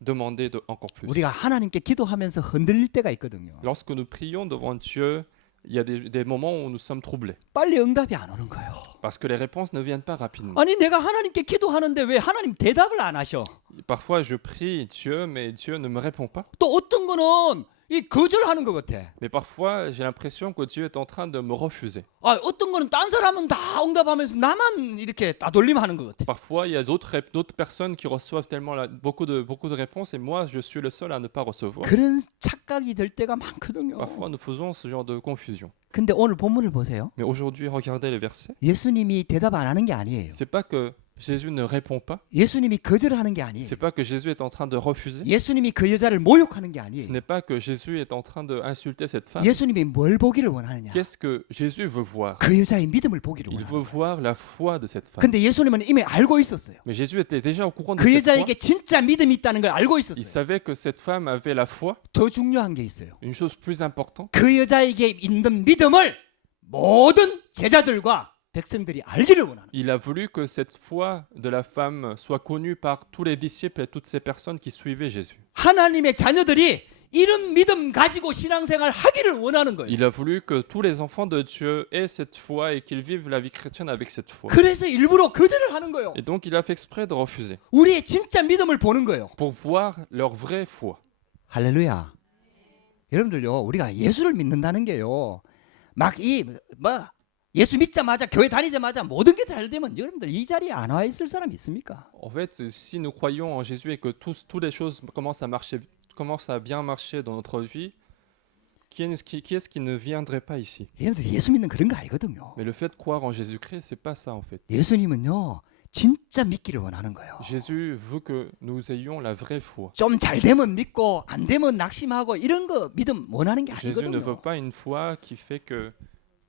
demander encore plus. 우리가 하나님께 기도하면서 흔들릴 때가 있거든요. Lorsque nous prions devant Dieu, il y a des moments où nous sommes troublés. 빨리 응답이 안 오는 거예요. Parce que les réponses ne viennent pas rapidement. 아니 내가 하나님께 기도하는데 왜 하나님 대답을 안 하셔? Parfois, je prie Dieu, mais Dieu ne me répond pas. 또 어떤 거는 이 거절하는 것 같아. Mais parfois, j'ai l'impression que Dieu est en train de me refuser. 어떤 거는 딴 사람은 다 응답하면서 나만 이렇게 따돌림하는 것 같아. Parfois, il y a d'autres personnes qui reçoivent tellement beaucoup de réponses et moi, je suis le seul à ne pas recevoir. 그런 착각이 될 때가 많거든요. Parfois, nous faisons ce genre de confusion. 근데 오늘 본문을 보세요. Mais aujourd'hui, regardez les versets. 예수님이 대답 안 하는 게 아니에요. C'est pas que Jésus ne répond pas. 예수님이 거절하는 게 아니에요. C'est pas que Jésus est en train de refuser. 예수님이 그 여자를 모욕하는 게 Ce 아니에요. n'est pas que Jésus est en train d'insulter cette femme. 예수님이 뭘 보기를 원하느냐? Qu'est-ce que Jésus veut voir? 그 여자의 믿음을 보기를 Il 원해요. veut voir la foi de cette femme. 근데 예수님은 이미 알고 있었어요. Mais Jésus était déjà au courant de 그 cette foi. 여자에게 진짜 믿음이 있다는 걸 알고 Il 있었어요. savait que cette femme avait la foi. 더 중요한 게 있어요. Une chose plus importante, 그 여자에게 있는 믿음을 모든 제자들과 백성들이 알기를 원하는. il a voulu que cette foi de la femme soit connue par tous les disciples et toutes ces personnes qui suivaient Jésus. 하나님의 자녀들이 이런 믿음 가지고 신앙생활 하기를 원하는 거예요. Il a voulu que tous les enfants de Dieu aient cette foi et qu'ils vivent la vie chrétienne avec cette foi. 그래서 일부러 거절을 하는 거예요. Et donc il a fait exprès de refuser 우리의 진짜 믿음을 보는 거예요. pour voir leur vraie foi. 할렐루야. 여러분들요, 우리가 예수를 믿는다는 게요, 막 예수 믿자마자 교회 다니자마자 모든 게 잘 되면 여러분들 이 자리에 안 와 있을 사람 있습니까? En fait, si nous croyons en Jésus et que toutes les choses commencent à bien marcher dans notre vie, qui est-ce qui ne viendrait pas ici? 여러분들 예수 믿는 그런 거 아니거든요. Mais le fait de croire en Jésus-Christ, c'est pas ça en fait. 예수님은요, 진짜 믿기를 원하는 거예요. Jésus veut que nous ayons la vraie foi. 좀 잘 되면 믿고 안 되면 낙심하고 이런 거 믿음 원하는 게 Jésus ne veut 아니거든요. pas une foi qui fait que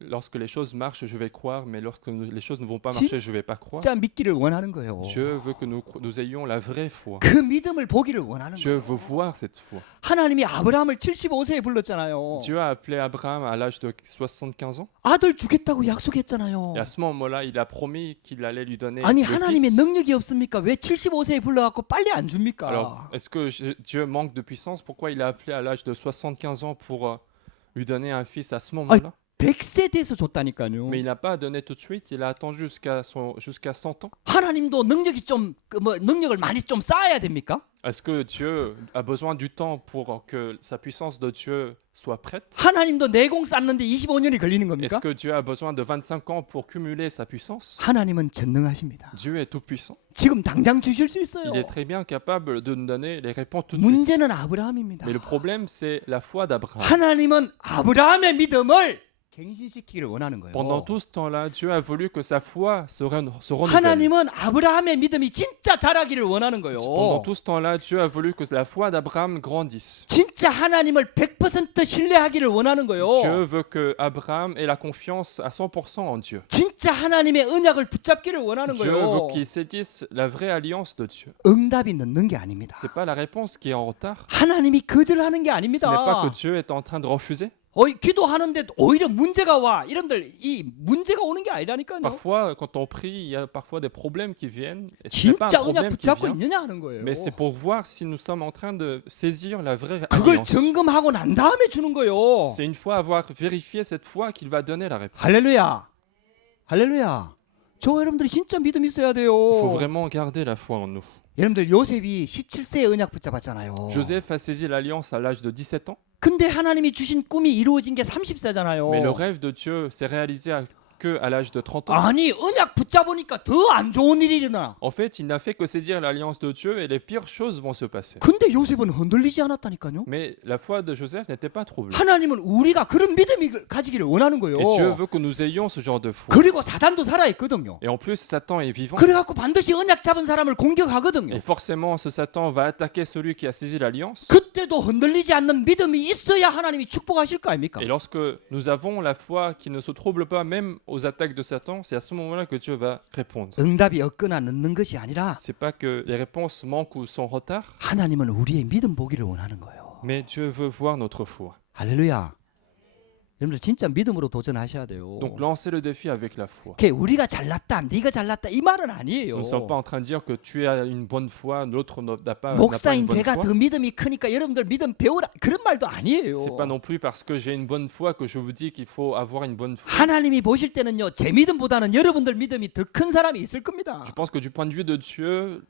lorsque les choses marchent, je vais croire, mais lorsque les choses ne vont pas 진- marcher, je ne vais pas croire. 진짜 믿기를 원하는 거예요. Dieu veut que nous ayons la vraie foi. 그 믿음을 보기를 원하는 Dieu 거예요. veut voir cette foi. 하나님이 아브라함을 75세에 불렀잖아요. Dieu a appelé Abraham à l'âge de 75 ans. 아들 주겠다고 약속했잖아요. Et à ce moment-là, il a promis qu'il allait lui donner 아니 le 하나님의 fils. 능력이 없습니까? 왜 75세에 불러갖고 빨리 안 줍니까? Alors, est-ce que Dieu manque de puissance? Pourquoi il a appelé à l'âge de 75 ans pour lui donner un fils à ce moment-là? 100세 돼서 줬다니까요. Mais il n'a pas donné tout de suite, il a attendu jusqu'à 100 ans. 하나님도 능력이 좀 능력을 많이 좀 쌓아야 됩니까? Est-ce que Dieu a besoin du temps pour que sa puissance de Dieu soit prête? 하나님도 내공 쌓는데 25년이 걸리는 겁니까? Est-ce que Dieu a besoin de 25 ans pour cumuler sa puissance? 하나님은 전능하십니다. Dieu est tout-puissant. 지금 당장 주실 수 있어요. Il est très bien capable de nous donner les réponses tout de suite. 문제는 아브라함입니다. Mais le problème, c'est la foi d'Abraham. 하나님은 아브라함의 믿음을 갱신시키기를 원하는 거예요. Pendant tout ce temps-là, Dieu a voulu que sa foi se renouvelle. 하나님은 아브라함의 믿음이 진짜 자라기를 원하는 거예요. Pendant tout ce temps-là, Dieu a voulu que la foi d'Abraham grandisse. 진짜 하나님을 100% 신뢰하기를 원하는 거예요. Dieu veut que Abraham ait la confiance à 100% en Dieu. 진짜 하나님의 언약을 붙잡기를 원하는 Dieu 거예요. veut qu'il saisisse la vraie alliance de Dieu. 응답이 늦는 게 아닙니다. C'est pas la réponse qui est en retard. 하나님이 거절하는 게 Ce n'est pas que 아닙니다. Dieu est en train de refuser. 기도하는데 오히려 문제가 와. 이런들 이 문제가 오는 게 아니라니까요. Parfois, quand on prie, il y a parfois des problèmes qui viennent. Et ce n'est pas un 진짜 언약 problème qui 붙잡고 vient, 있느냐 하는 거예요. mais c'est pour voir si nous sommes en train de saisir la vraie 그걸 alliance. 점검하고 난 다음에 주는 거예요. C'est une fois avoir vérifié cette foi qu'il va donner la réponse. 할렐루야. 할렐루야. 저와 여러분들이 진짜 믿음 있어야 돼요. Il faut vraiment garder la foi en nous. 여러분들 요셉이 17세에 언약 붙잡았잖아요. Joseph a saisi l'alliance à l'âge de 17 ans, 근데 하나님이 주신 꿈이 이루어진 게 30세잖아요. mais le rêve de Dieu s'est réalisé que à l'âge de 30 ans. 아니 언약 붙잡으니까 더 안 좋은 일이 일어나. En fait, il n'a fait que saisir l'alliance de Dieu et les pires choses vont se passer. 근데 요셉은 흔들리지 않았다니까요. Mais la foi de Joseph n'était pas troublée. 하나님은 우리가 그런 믿음이 가지기를 원하는 거예요. Et Dieu veut que nous ayons ce genre de foi. 그리고 사단도 살아있거든요. Et en plus, Satan est vivant. 그래갖고 반드시 언약 잡은 사람을 공격하거든요. Et forcément, ce Satan va attaquer celui qui a saisi l'alliance. 그때도 흔들리지 않는 믿음이 있어야 하나님이 축복하실 거 아닙니까? Et lorsque nous avons la foi qui ne se trouble pas même aux attaques de Satan, c'est à ce moment-là que Dieu va répondre. 응답이 없거나 늦는 것이 아니라 C'est pas que les réponses manquent ou sont en retard, 하나님은 우리의 믿음 보기를 원하는 거예요. mais Dieu veut voir notre foi. 할렐루야. 여러분들 진짜 믿음으로 도전하셔야 돼요. Donc lancez le défi avec la foi. 그게 우리가 잘났다, 네가 잘났다 이 말은 아니에요. Nous ne sommes pas en train de dire que tu as une bonne foi, l'autre n'a pas une 목사인 bonne 제가 foi. 더 믿음이 크니까 여러분들 믿음 배우라 그런 말도 아니에요. C'est pas non plus parce que j'ai une bonne foi que je vous dis qu'il faut avoir une bonne foi. 하나님이 보실 때는요 제 믿음보다는 여러분들 믿음이 더 큰 사람이 있을 겁니다. Je pense que du point de vue de Dieu,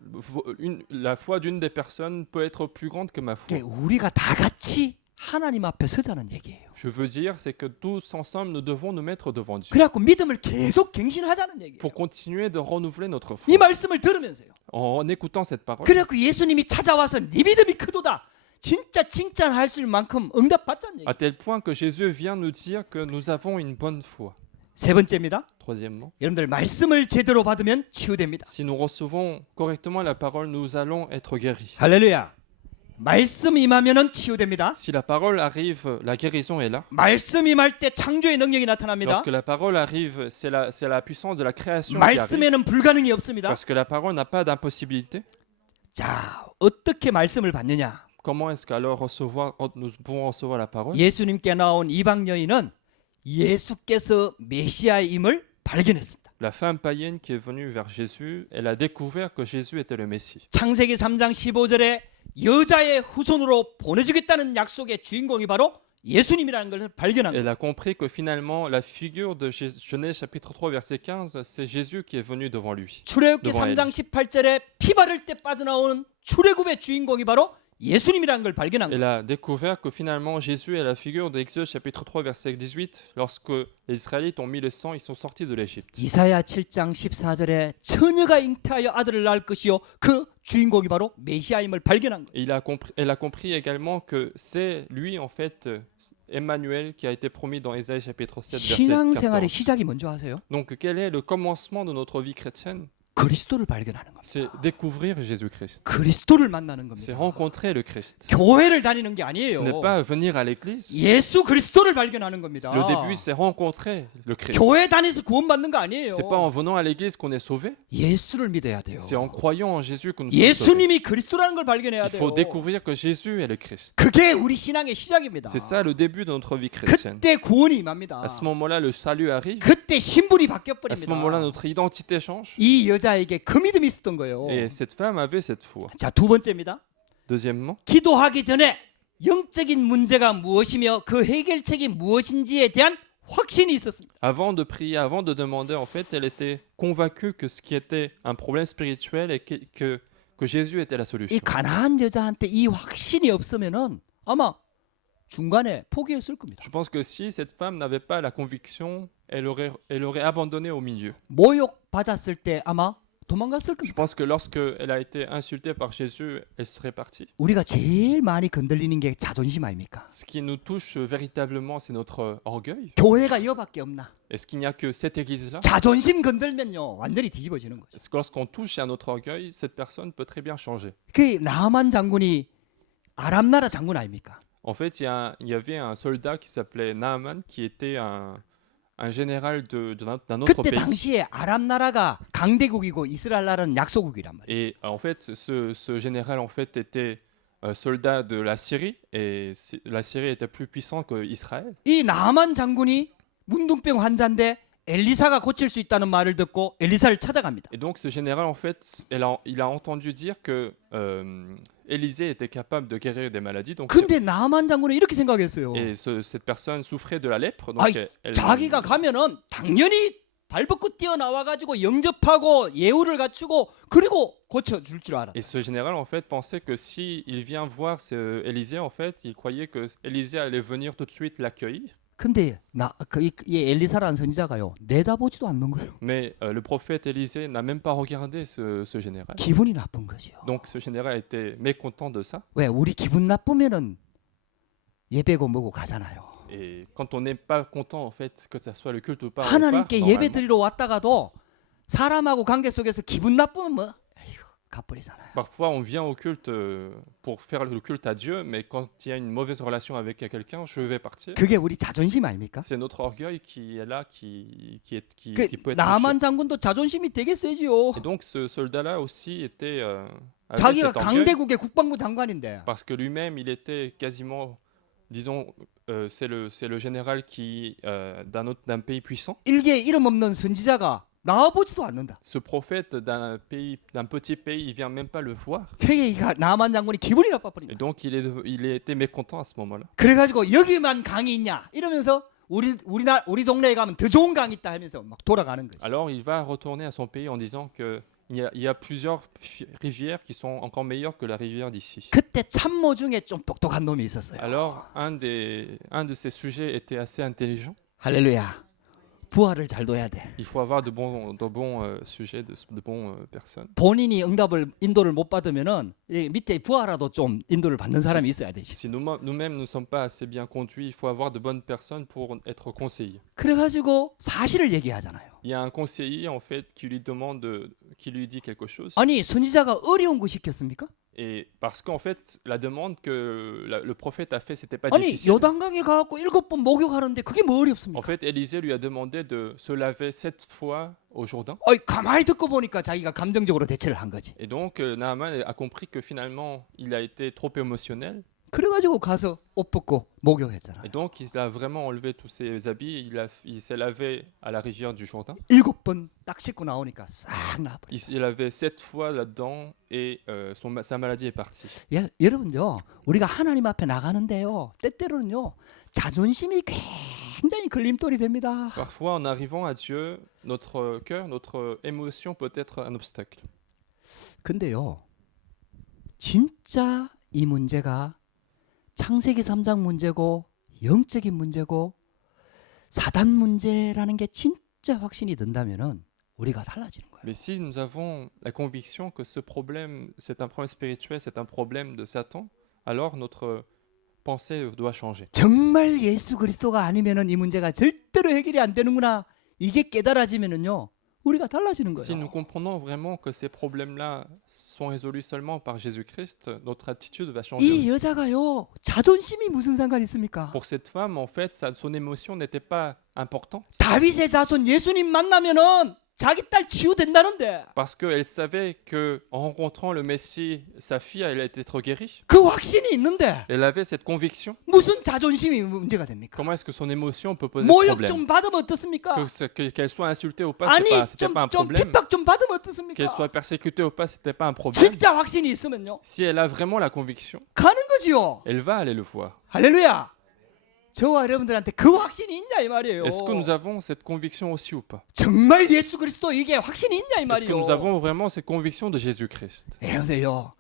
la foi d'une des personnes peut être plus grande que ma foi. 그게 우리가 다 같이 하나님 앞에 서자는 얘기예요. Je veux dire, c'est que tous ensemble, nous devons nous mettre devant Dieu 그래갖고 믿음을 계속 갱신하자는 얘기예요. pour continuer de renouveler notre foi. 이 말씀을 들으면서요. En écoutant cette parole, 그래갖고 예수님이 찾아와서 네 믿음이 크도다. 진짜 칭찬할 수 있을 만큼 응답 받자는 얘기. à tel point que Jésus vient nous dire que nous avons une bonne foi. 세 번째입니다. Troisièmement, 여러분들 말씀을 제대로 받으면 치유됩니다. si nous recevons correctement la parole, nous allons être guéris. 할렐루야. 말씀 임하면은 치유됩니다. Si la parole arrive, la guérison est là. 말씀 임할 때 창조의 능력이 나타납니다. Lorsque la parole arrive, c'est la puissance de la création qui arrive. 말씀에는 불가능이 없습니다. Parce que la parole n'a pas d'impossibilité. 자, 어떻게 말씀을 받느냐? Comment est-ce qu'alors nous pouvons recevoir la parole? 예수님께 나온 이방 여인은 예수께서 메시아임을 발견했습니다. La femme païenne qui est venue vers Jésus, elle a découvert que Jésus était le Messie. 창세기 3장 15절에 여자의 후손으로 보내주겠다는 약속의 주인공이 바로 예수님이라는 것을 발견한 거예요. Elle a compris que finalement, la figure de Genèse chapitre 3 verset 15, c'est Jésus qui est venu devant lui. 출애굽기 devant 3장 18절에 피 바를 때 빠져나오는 출애굽의 주인공이 바로 예수님이라는 걸 발견한 거예요. Elle a découvert que finalement, Jésus est la figure d'Exode chapitre 3 verset 18. Lorsque les Israélites ont mis le sang, ils sont sortis de l'Égypte. 이사야 7장 14절에 처녀가 잉태하여 아들을 낳을 것이요 그 주인공이 바로 메시아임을 발견한 거예요. Et elle a compris également que c'est lui en fait Emmanuel qui a été promis dans Ésaïe chapitre 7 verset 신앙생활의 14. 시작이 뭔지 아세요? Donc quel est le commencement de notre vie chrétienne? 그리스도를 발견하는 겁니다. c'est découvrir Jésus-Christ. 그리스도를 만나는 C'est 겁니다. rencontrer le Christ. 교회를 다니는 게 Ce 아니에요. n'est pas venir à l'église. 예수 그리스도를 발견하는 겁니다. Le début, c'est rencontrer le Christ. 교회 다니서 구원받는 거 아니에요. C'est pas en venant à l'église qu'on est sauvé. 예수를 믿어야 돼요. C'est en croyant en Jésus que nous sommes sauvés. 예수님이 그리스도라는 걸 발견해야 Il faut 돼요. découvrir que Jésus est le Christ. 그게 우리 신앙의 시작입니다. C'est ça le début de notre vie chrétienne. 그때 구원이 임합니다. À ce moment-là, le salut arrive. 그때 신분이 바뀌어 À ce moment-là, 버립니다. notre identité change. 이 여자에게 그 믿음이 있었던 거예요. Et cette femme avait cette foi. 자, 두 번째입니다. Deuxièmement, 기도하기 전에 영적인 문제가 무엇이며 그 해결책이 무엇인지에 대한 확신이 있었습니다. avant de prier, avant de demander, en fait, elle était convaincue que ce qui était un problème spirituel et que Jésus était la 이 solution. 가나안 여자한테 이 확신이 없으면은 아마 중간에 포기했을 겁니다. Je pense que si cette femme n'avait pas la conviction, elle aurait abandonné au milieu. 모욕 받았을 때 아마 도망갔을 Je 겁니다. pense que lorsqu'elle a été insultée par Jésus, elle serait partie. 우리가 제일 많이 건들리는 게 자존심 아닙니까? Ce qui nous touche véritablement, c'est notre orgueil. 교회가 이거밖에 없나? Est-ce qu'il n'y a que cette église-là? 자존심 건들면요 완전히 뒤집어지는 거죠. Est-ce que lorsqu'on touche à notre orgueil, cette personne peut très bien changer. 그 나만 장군이 아람 나라 장군 아닙니까? En fait, il y avait un soldat qui s'appelait Naaman, qui était un général d'un autre 그때 pays. 당시에 아람 나라가 강대국이고 이스라엘 나라는 약소국이란 말이에요. Et en fait, ce général en fait était soldat de la Syrie, et la Syrie était plus puissante qu'Israël. 이 나만 장군이 문둥병 환자인데 엘리사가 고칠 수 있다는 말을 듣고 엘리사를 찾아갑니다. Et donc ce général, en fait, il a entendu dire que Élisée était capable de guérir des maladies. Donc, 근데 나만 장군은 이렇게 생각했어요. et cette personne souffrait de la lèpre. Donc 아이, 자기가 가면은 당연히 발벗고 뛰어나와 가지고 영접하고 예우를 갖추고 그리고 고쳐줄 줄 알아. Et ce général, en fait, pensait que si il vient voir Élisée, en fait, il croyait que Élisée allait venir tout de suite l'accueillir. 근데 이 엘리사라는 선지자가요 내다보지도 않는 거예요. Mais le prophète Élisée n'a même pas regardé ce général. 기분이 나쁜 거죠. Donc ce général était mécontent de ça. 왜 우리 기분 나쁘면은 예배고 뭐고 가잖아요. Et quand on n'est pas content, en fait, que ça soit le culte ou pas, on part, 하나님께 예배 normalement. 드리러 왔다가도 사람하고 관계 속에서 기분 나쁘면 뭐 아이고 가버리잖아요. Parfois, on vient au culte pour faire le culte à Dieu, mais quand il y a une mauvaise relation avec quelqu'un, je vais partir. 그게 우리 자존심 아닙니까? C'est notre orgueil qui est là, qui 그 peut être touché. 나만 장군도 자존심이 되게 세지요. Et donc, ce soldat-là aussi était avait 자기가 cet orgueil, 강대국의 국방부 장관인데 parce que lui-même, il était quasiment, disons, c'est le général qui d'un pays puissant. 일개 이름 없는 선지자가 나와보지도 않는다. Ce prophète d'un petit pays, il vient même pas le voir. 그러니까 나만 장군이 기분이 Et 나빠버립니다. donc, il était mécontent à ce moment-là. 그래가지고 여기만 강이 있냐 이러면서 우리 동네에 가면 더 좋은 강이 있다 하면서 막 돌아가는 거죠. Alors, il va retourner à son pays en disant que il y a plusieurs rivières qui sont encore meilleures que la rivière d'ici. 그때 참모 중에 좀 똑똑한 놈이 있었어요. Alors, un de ces sujets était assez intelligent. 할렐루야. 부활을 잘 둬야 돼. Il faut avoir de bons sujets, de bonnes personnes. 본인이 인도를 못 받으면은 이 밑에 부하라도 좀 인도를 받는 사람이 있어야 되지. Si nous-mêmes ne sommes pas assez bien conduits, il faut avoir de bonnes personnes pour être conseillers. 그래가지고 사실을 얘기하잖아요. Il y a un conseiller en fait qui lui dit quelque chose. 아니 선지자가 어려운 거 시켰습니까? Et parce qu'en fait, la demande que le prophète a fait, c'était pas 아니 difficile. 요단강에 가갖고 7번 목욕하는데 그게 뭐 En 어렵습니까? fait, Élisée lui a demandé de se laver 7 fois au Jourdain. 어이 가만히 듣고 보니까 자기가 감정적으로 대처를 한 거지. Et donc, Naaman a compris que finalement, il a été trop émotionnel. 그래가지고 가서 옷 벗고 목욕했잖아. Et donc, il a vraiment enlevé tous ses habits. Il s'est lavé à la rivière du Jourdain. 7번 딱 씻고 na오니까 싹 나버려. Il avait 7 fois là-dedans et sa maladie est partie. 예, 여러분요, 우리가 하나님 앞에 나가는데요, 때때로는요, 자존심이 굉장히 걸림돌이 됩니다. Parfois, en arrivant à Dieu, notre cœur, notre émotion peut être un obstacle. 근데요, 진짜 이 문제가 창세기 3장 문제고 영적인 문제고 사단 문제라는 게 진짜 확신이 든다면은 우리가 달라지는 거예요. Mais si nous avons la conviction que ce problème, c'est un problème spirituel, c'est un problème de Satan, alors notre pensée doit changer. 정말 예수 그리스도가 아니면은 이 문제가 절대로 해결이 안 되는구나. 이게 깨달아지면은요, 우리가 달라지는 Si nous 거예요. comprenons vraiment que ces problèmes-là sont résolus seulement par Jésus-Christ, notre attitude va changer 이 aussi. 여자가요, 자존심이 무슨 상관 있습니까? Pour cette femme, en fait, son émotion n'était pas importante 다윗의 자손 예수님 만나면은 자기 딸 치유된다는데 parce qu'elle savait que en rencontrant le Messie, sa fille allait être guérie. 그 확신이 있는데 Elle avait cette conviction. 무슨 자존심이 문제가 됩니까? Comment est-ce que son émotion peut poser 모욕 problème? 좀 받으면 어떻습니까? Qu'elle soit insultée ou pas, 아니 c'était pas un 좀 problème. 핍박 좀 받으면 Qu'elle 어떻습니까? soit persécutée ou pas, c'était pas un problème. 진짜 확신이 있으면요 Si elle a vraiment la conviction, 가는 거지요. elle va aller le voir. 할렐루야. 저와 여러분들한테 그 확신이 있냐 이 말이에요. Est-ce que nous avons cette conviction aussi ou pas? 정말 예수 그리스도 이게 확신이 있냐 이 Est-ce que nous 말이에요. avons vraiment cette conviction de Jésus-Christ? 여러분들요,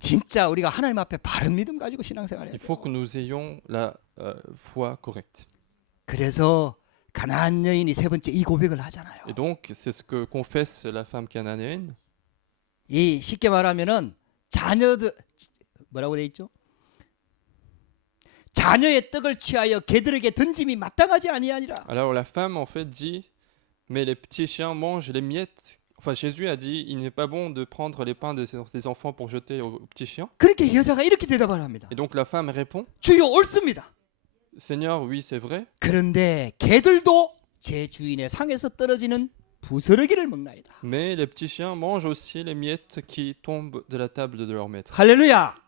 진짜 우리가 하나님 앞에 바른 믿음 가지고 신앙생활해야 Il 돼요. faut que nous ayons la foi correcte. 그래서 가나안 여인이 세 번째 이 고백을 하잖아요. Et donc, c'est ce que confesse la femme cananéenne. 이 쉽게 말하면은 자녀들 뭐라고 돼 있죠? 자녀의 떡을 취하여 개들에게 던짐이 마땅하지 아니하니라. Alors la femme en fait dit, mais les petits chiens mangent les miettes. Enfin, Jésus a dit, il n'est pas bon de prendre les pains des enfants pour jeter aux petits chiens. 그렇게 여자가 이렇게 대답을 합니다. Et donc la femme répond, 주여 옳습니다. Seigneur, oui, c'est vrai. 그런데 개들도 제 주인의 상에서 떨어지는 부스러기를 먹나이다. Mais les petits chiens mangent aussi les miettes qui tombent de la table de leur maître. 할렐루야.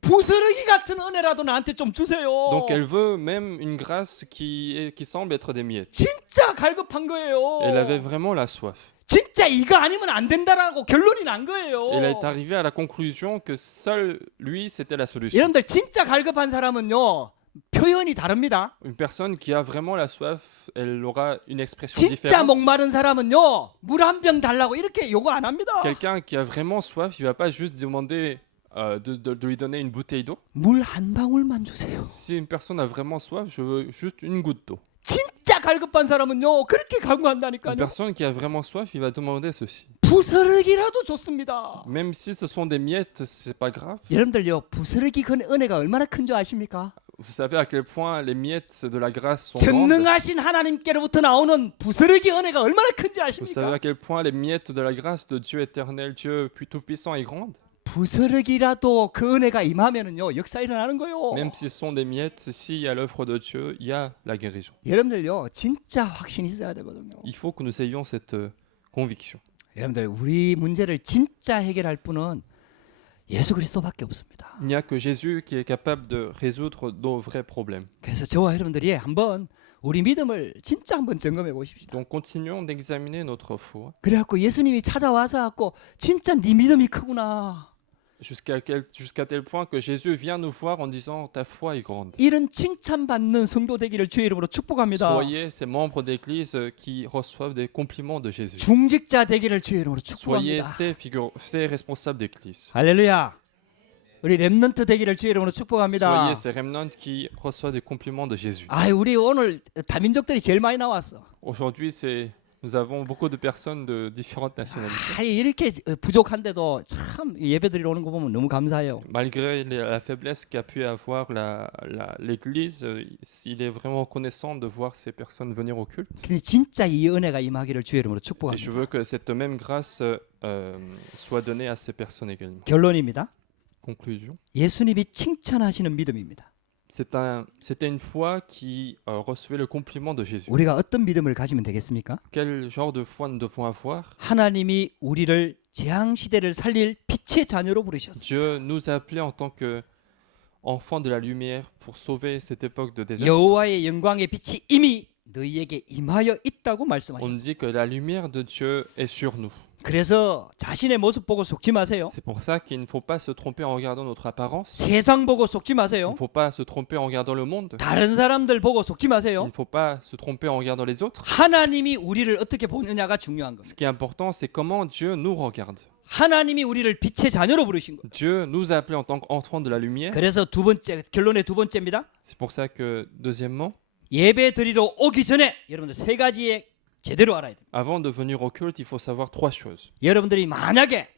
부스러기 같은 은혜라도 나한테 좀 주세요. Donc elle veut même une grâce qui semble être des miettes. 진짜 갈급한 거예요. Elle avait vraiment la soif. 진짜 이거 아니면 안 된다라고 결론이 난 거예요. Elle est arrivée à la conclusion que seul lui, c'était la solution. 여러분들 진짜 갈급한 사람은요 표현이 다릅니다. Une personne qui a vraiment la soif, elle aura une expression 진짜 différente. 목마른 사람은요 물 한 병 달라고 이렇게 요구 안 합니다. Quelqu'un qui a vraiment soif, il va pas juste demander de lui donner une bouteille d'eau. 물 한 방울만 주세요. Si une personne a vraiment soif, je veux juste une goutte d'eau. 진짜 갈급한 사람은요 그렇게 Une 간구한다니까요. personne qui a vraiment soif, il va demander ceci. 부스러기라도 좋습니다. Même si ce sont des miettes, c'est pas grave. 여러분들요 부스러기 그 은혜가 얼마나 큰 줄 아십니까? Vous savez à quel point les miettes de la grâce sont grandes. 전능하신 하나님께로부터 나오는 부스러기 은혜가 얼마나 큰지 Vous savez 아십니까? à quel point les miettes de la grâce de Dieu éternel, Dieu tout-puissant et grande. 부스러기라도 그 은혜가 임하면은요 역사 일어나는 거요. Même si ce sont des miettes, s'il y a l'œuvre de Dieu, il y a la guérison. 여러분들요 진짜 확신이 있어야 되거든요. Il faut que nous ayons cette conviction. 여러분들 우리 문제를 진짜 해결할 분은 예수 그리스도밖에 없습니다. Il n'y a que Jésus qui est capable de résoudre nos vrais problèmes. 그래서 저와 여러분들이 한번 우리 믿음을 진짜 한번 점검해 보십시다. Donc continuons d'examiner notre foi 그래갖고 예수님이 찾아와서 갖고 진짜 네 믿음이 크구나. jusqu'à tel point que Jésus vient nous voir en disant ta foi est grande. 이런 칭찬받는 성도 되기를 주의 이름으로 축복합니다. Soyez ces membres d'église qui reçoivent des compliments de Jésus. 중직자 되기를 주의 이름으로 Soyez 축복합니다. ces responsables d'église. 할렐루야. 우리 렘넌트 되기를 주의 이름으로 축복합니다. Soyez ces remnants qui reçoivent des compliments de Jésus. 아, 우리 오늘 다민족들이 제일 많이 나왔어. Aujourd'hui, nous avons beaucoup de personnes de différentes nationalités. 아, 이렇게 부족한데도 참 예배드리러 오는 거 보면 너무 감사해요. Malgré la faiblesse qu'a pu avoir l'Église, il est vraiment reconnaissant de voir ces personnes venir au culte. 근데 진짜 이 은혜가 임하기를 주의 이름으로 Et je 축복합니다. veux que cette même grâce soit donnée à ces personnes également. 결론입니다. Conclusion. 예수님이 칭찬하시는 믿음입니다. C'était une foi qui recevait le compliment de Jésus. 우리가 어떤 믿음을 가지면 되겠습니까? Quel genre de foi nous devons avoir? 하나님이 우리를 재앙 시대를 살릴 빛의 자녀로 부르셨어요. Dieu nous a appelés en tant que enfants de la lumière pour sauver cette époque de désastre. 여호와의 영광의 빛이 이미 너희에게 임하여 있다고 On 말씀하셨어요. dit que la lumière de Dieu est sur nous. 그래서 자신의 모습 보고 속지 마세요. C'est pour ça qu'il ne faut pas se tromper en regardant notre apparence. 세상 보고 속지 Il ne 마세요. faut pas se tromper en regardant le monde. 다른 사람들 보고 속지 Il 마세요. ne faut pas se tromper en regardant les autres. 하나님이 우리를 어떻게 보느냐가 중요한 겁니다. Ce qui est important, c'est comment Dieu nous regarde. 하나님이 우리를 빛의 자녀로 부르신 거예요. Dieu nous a appelés en tant qu'enfants de la lumière. 그래서 두 번째 결론의 두 번째입니다. C'est pour ça que, deuxièmement, 예배 드리러 오기 전에 여러분들 세 가지에 제대로 알아야 돼요. avant de venir au culte, il faut savoir trois choses. 여러분들이 만약에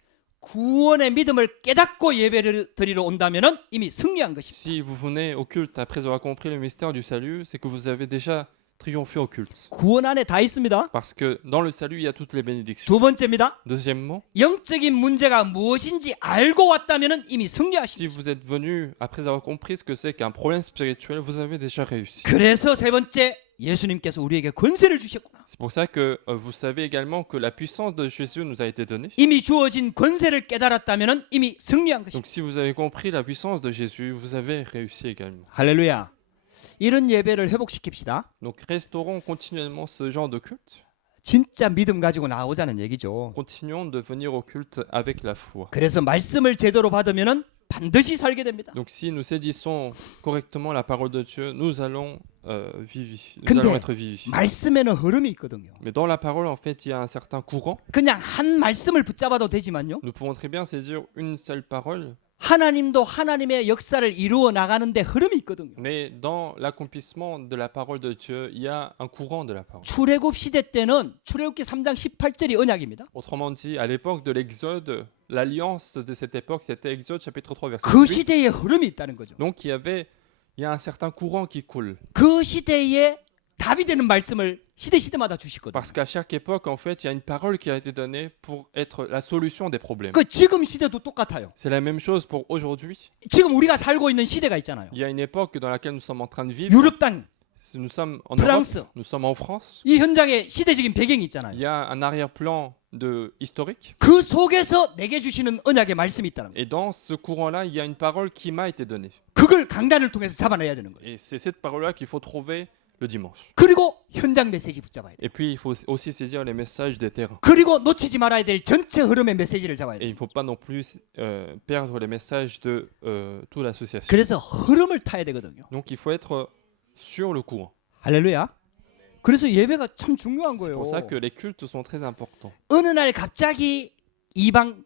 구원의 믿음을 깨닫고 예배를 드리러 온다면은 이미 승리한 것입니다. Si vous venez au culte après avoir compris le mystère du salut, c'est que vous avez déjà triompher au culte. 구원 안에 다 있습니다. Parce que dans le salut, il y a toutes les bénédictions. 두 번째입니다. Deuxièmement, 영적인 문제가 무엇인지 알고 왔다면 이미 si 승리하십니다. vous êtes venu après avoir compris ce que c'est qu'un problème spirituel, vous avez déjà réussi. 그래서 세 번째, 예수님께서 우리에게 권세를 주셨구나. C'est pour ça que vous savez également que la puissance de Jésus nous a été donnée. 이미 주어진 권세를 깨달았다면 이미 승리한 것입니다. Donc si vous avez compris la puissance de Jésus, vous avez réussi également. 할렐루야. 이런 예배를 회복시킵시다. Donc restaurons continuellement ce genre de culte. 진짜 믿음 가지고 나오자는 얘기죠. Continuons de venir au culte avec la foi. 그래서 말씀을 제대로 받으면 반드시 살게 됩니다. Donc si nous saisissons correctement la parole de Dieu, nous allons 근데 être vivifiés. 말씀에는 흐름이 있거든요. Mais dans la parole, en fait, il y a un certain courant. 그냥 한 말씀을 붙잡아도 되지만요. Nous pouvons très bien saisir une seule parole, 하나님도 하나님의 역사를 이루어 나가는데 흐름이 있거든요. mais dans l'accomplissement de la parole de Dieu, il y a un courant de la parole. 출애굽 시대 때는 출애굽기 3장 18절이 언약입니다. Autrement dit, à l'époque de l'Exode, l'alliance de cette époque, c'était Exode chapitre 3, verset 그 8. 시대에 흐름이 있다는 거죠. Donc il y a un certain courant qui coule. 그 시대에 답이 되는 말씀을 시대마다 주시거든요. Parce qu'à chaque époque, en fait, il y a une parole qui a été donnée pour être la solution des problèmes. 그 지금 시대도 똑같아요. C'est la même chose pour aujourd'hui. 지금 우리가 살고 있는 시대가 있잖아요. Il y a une époque dans laquelle nous sommes en train de vivre. 유럽 땅, Nous sommes en Europe, 프랑스. nous sommes en France. 이 현장에 시대적인 배경이 있잖아요. Il y a un arrière-plan historique. 그 속에서 내게 주시는 언약의 말씀이 있다는 거예요. Et dans ce courant-là, il y a une parole qui m'a été donnée. 그걸 강단을 통해서 잡아내야 되는 거예요. Et c'est cette parole-là qu'il faut trouver le dimanche. 그리고 현장 메시지 붙잡아야 돼요. Et puis, il faut aussi saisir les messages des terrains. 그리고 놓치지 말아야 될 전체 흐름의 메시지를 잡아야 Et 돼요. il ne faut pas non plus perdre les messages de toute l'association. 그래서 흐름을 타야 되거든요. Donc, il faut être sur le courant. 할렐루야. 그래서 예배가 참 중요한 C'est 거예요. pour ça que les cultes sont très importants. 어느 날 갑자기 이방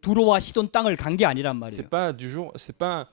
두로와 시돈 땅을 간 게 아니란 말이에요. C'est pas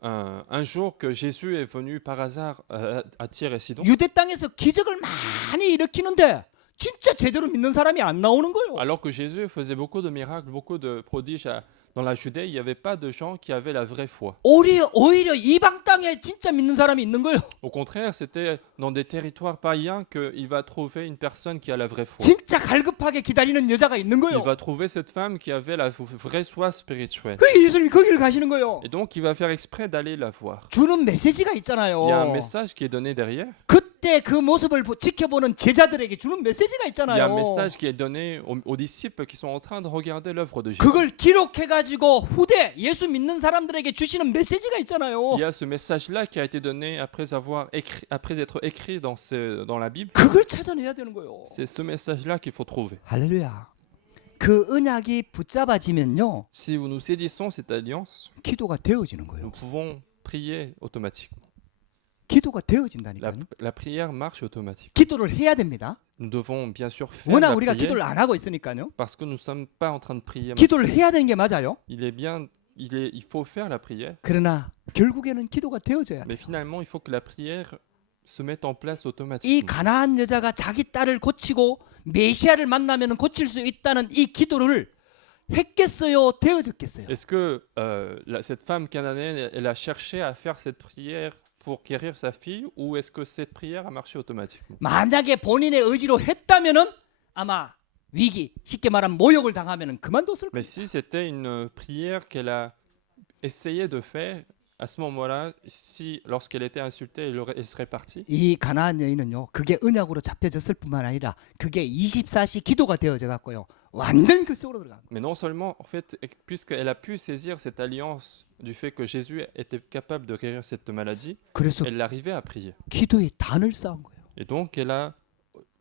un jour que Jésus est venu par hasard à Tyr et Sidon. 유대 땅에서 기적을 많이 일으키는데 진짜 제대로 믿는 사람이 안 나오는 거예요. Alors que Jésus faisait beaucoup de miracles, beaucoup de prodiges dans la Judée, il n'y avait pas de gens qui avaient la vraie foi. 오히려 이방 땅에 진짜 믿는 사람이 있는 거예요. Au contraire, c'était dans des territoires païens qu'il va trouver une personne qui a la vraie foi. 진짜 갈급하게 기다리는 여자가 있는 Il 거예요. va trouver cette femme qui avait la vraie soif spirituelle. 그 예수님이 거기를 가시는 거예요. Et donc, il va faire exprès d'aller la voir. 주는 메시지가 있잖아요. Il y a un message qui est donné derrière. 그때 그 모습을 지켜보는 제자들에게 주는 메시지가 Il y a 있잖아요. un message qui est donné aux disciples qui sont en train de regarder l'œuvre de Jésus. 그걸 기록해가지고 후대 예수 믿는 사람들에게 주시는 메시지가 있잖아요. Il y a ce message-là qui a été donné après être écrit dans la Bible. 그걸 찾아내야 되는 거예요. C'est ce message-là qu'il faut trouver. 할렐루야. 그 언약이 붙잡아지면요, Si nous saisissons cette alliance, 기도가 되어지는 nous 거예요. pouvons prier automatiquement. 기도가 되어진다니까요. La prière marche automatiquement. 기도를 해야 됩니다. Nous devons bien sûr faire 워낙 la 우리가 prière 기도를 안 하고 있으니까요. parce que nous ne sommes pas en train de prier. 기도를 해야 되는 게 맞아요. Il faut faire la prière, 그러나 결국에는 기도가 되어져야 mais 돼요. finalement, il faut que la prière se mette en place 이 automatiquement. 가나안 여자가 자기 딸을 고치고 메시아를 만나면 고칠 수 있다는 이 기도를 했겠어요? 되어졌겠어요? Est-ce que cette femme cananéenne, elle a cherché à faire cette prière pour guérir sa fille ou est-ce que cette prière a marché automatiquement? 만약에 본인의 의지로 했다면은 아마 위기, 쉽게 말하면 모욕을 당하면은 그만뒀을 거예요. Mais si c'était une prière qu'elle a essayé de faire, à ce moment-là, lorsqu'elle était insultée, elle serait partie. 이 가나안 여인은요, 그게 언약으로 잡혀졌을 뿐만 아니라 그게 24시 기도가 되어져 갖고요, 완전 그 속으로 들어간 거예요. Mais non seulement, en fait, puisqu'elle a pu saisir cette alliance du fait que Jésus était capable de guérir cette maladie, 그래서 elle arrivait à prier. 기도의 단을 쌓은 거예요. Et donc, elle a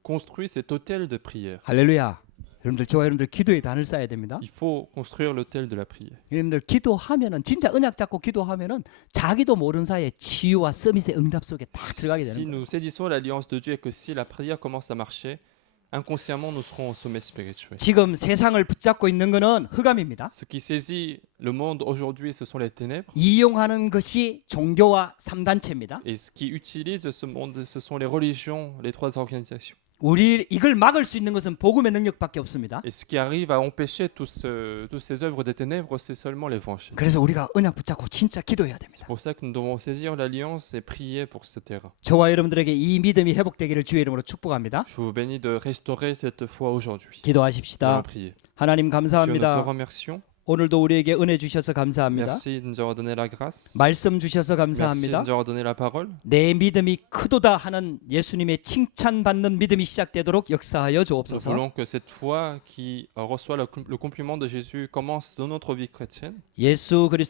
construit cet autel de prière. 할렐루야. 여러분들 기도의 단을 쌓아야 됩니다. Il faut construire l'autel de la prière. 여러분들 기도하면은 진짜 언약 잡고 기도하면은 자기도 모르는 사이에 치유와 서밋의 응답 속에 딱 들어가게 Si 되는 거예요. nous saisissons l'alliance de Dieu et que si la prière commence à marcher, inconsciemment nous serons au sommet spirituel. 지금 세상을 붙잡고 있는 거는 흑암입니다. Ce qui saisit le monde aujourd'hui, ce sont les ténèbres. 이용하는 것이 종교와 3단체입니다. Et ce qui utilise ce monde, ce sont les religions, les trois organisations. 우리 이걸 막을 수 있는 것은 복음의 능력밖에 없습니다. Et ce qui arrive à empêcher toutes ces œuvres des ténèbres, c'est seulement l'évangile. 그래서 우리가 언약 붙잡고 진짜 기도해야 C'est 됩니다. pour ça que nous devons saisir l'alliance et prier pour ce terrain. 저와 여러분들에게 이 믿음이 회복되기를 주의 이름으로 축복합니다. Je vous bénis de restaurer cette foi aujourd'hui. 기도하십시다. Allons prier. 하나님 Dieu, nous te 감사합니다. remercions. 오늘도 우리에게 은혜 주셔서 감사합니다. Merci de nous avoir donné la grâce. 말씀 주셔서 Merci de 감사합니다. nous avoir donné la parole. 내 믿음이 크도다 하는 예수님의 칭찬받는 믿음이 시작되도록 역사하여 Nous 주옵소서. voulons que cette foi qui reçoit le compliment de Jésus commence dans notre vie chrétienne. 예수 그리스도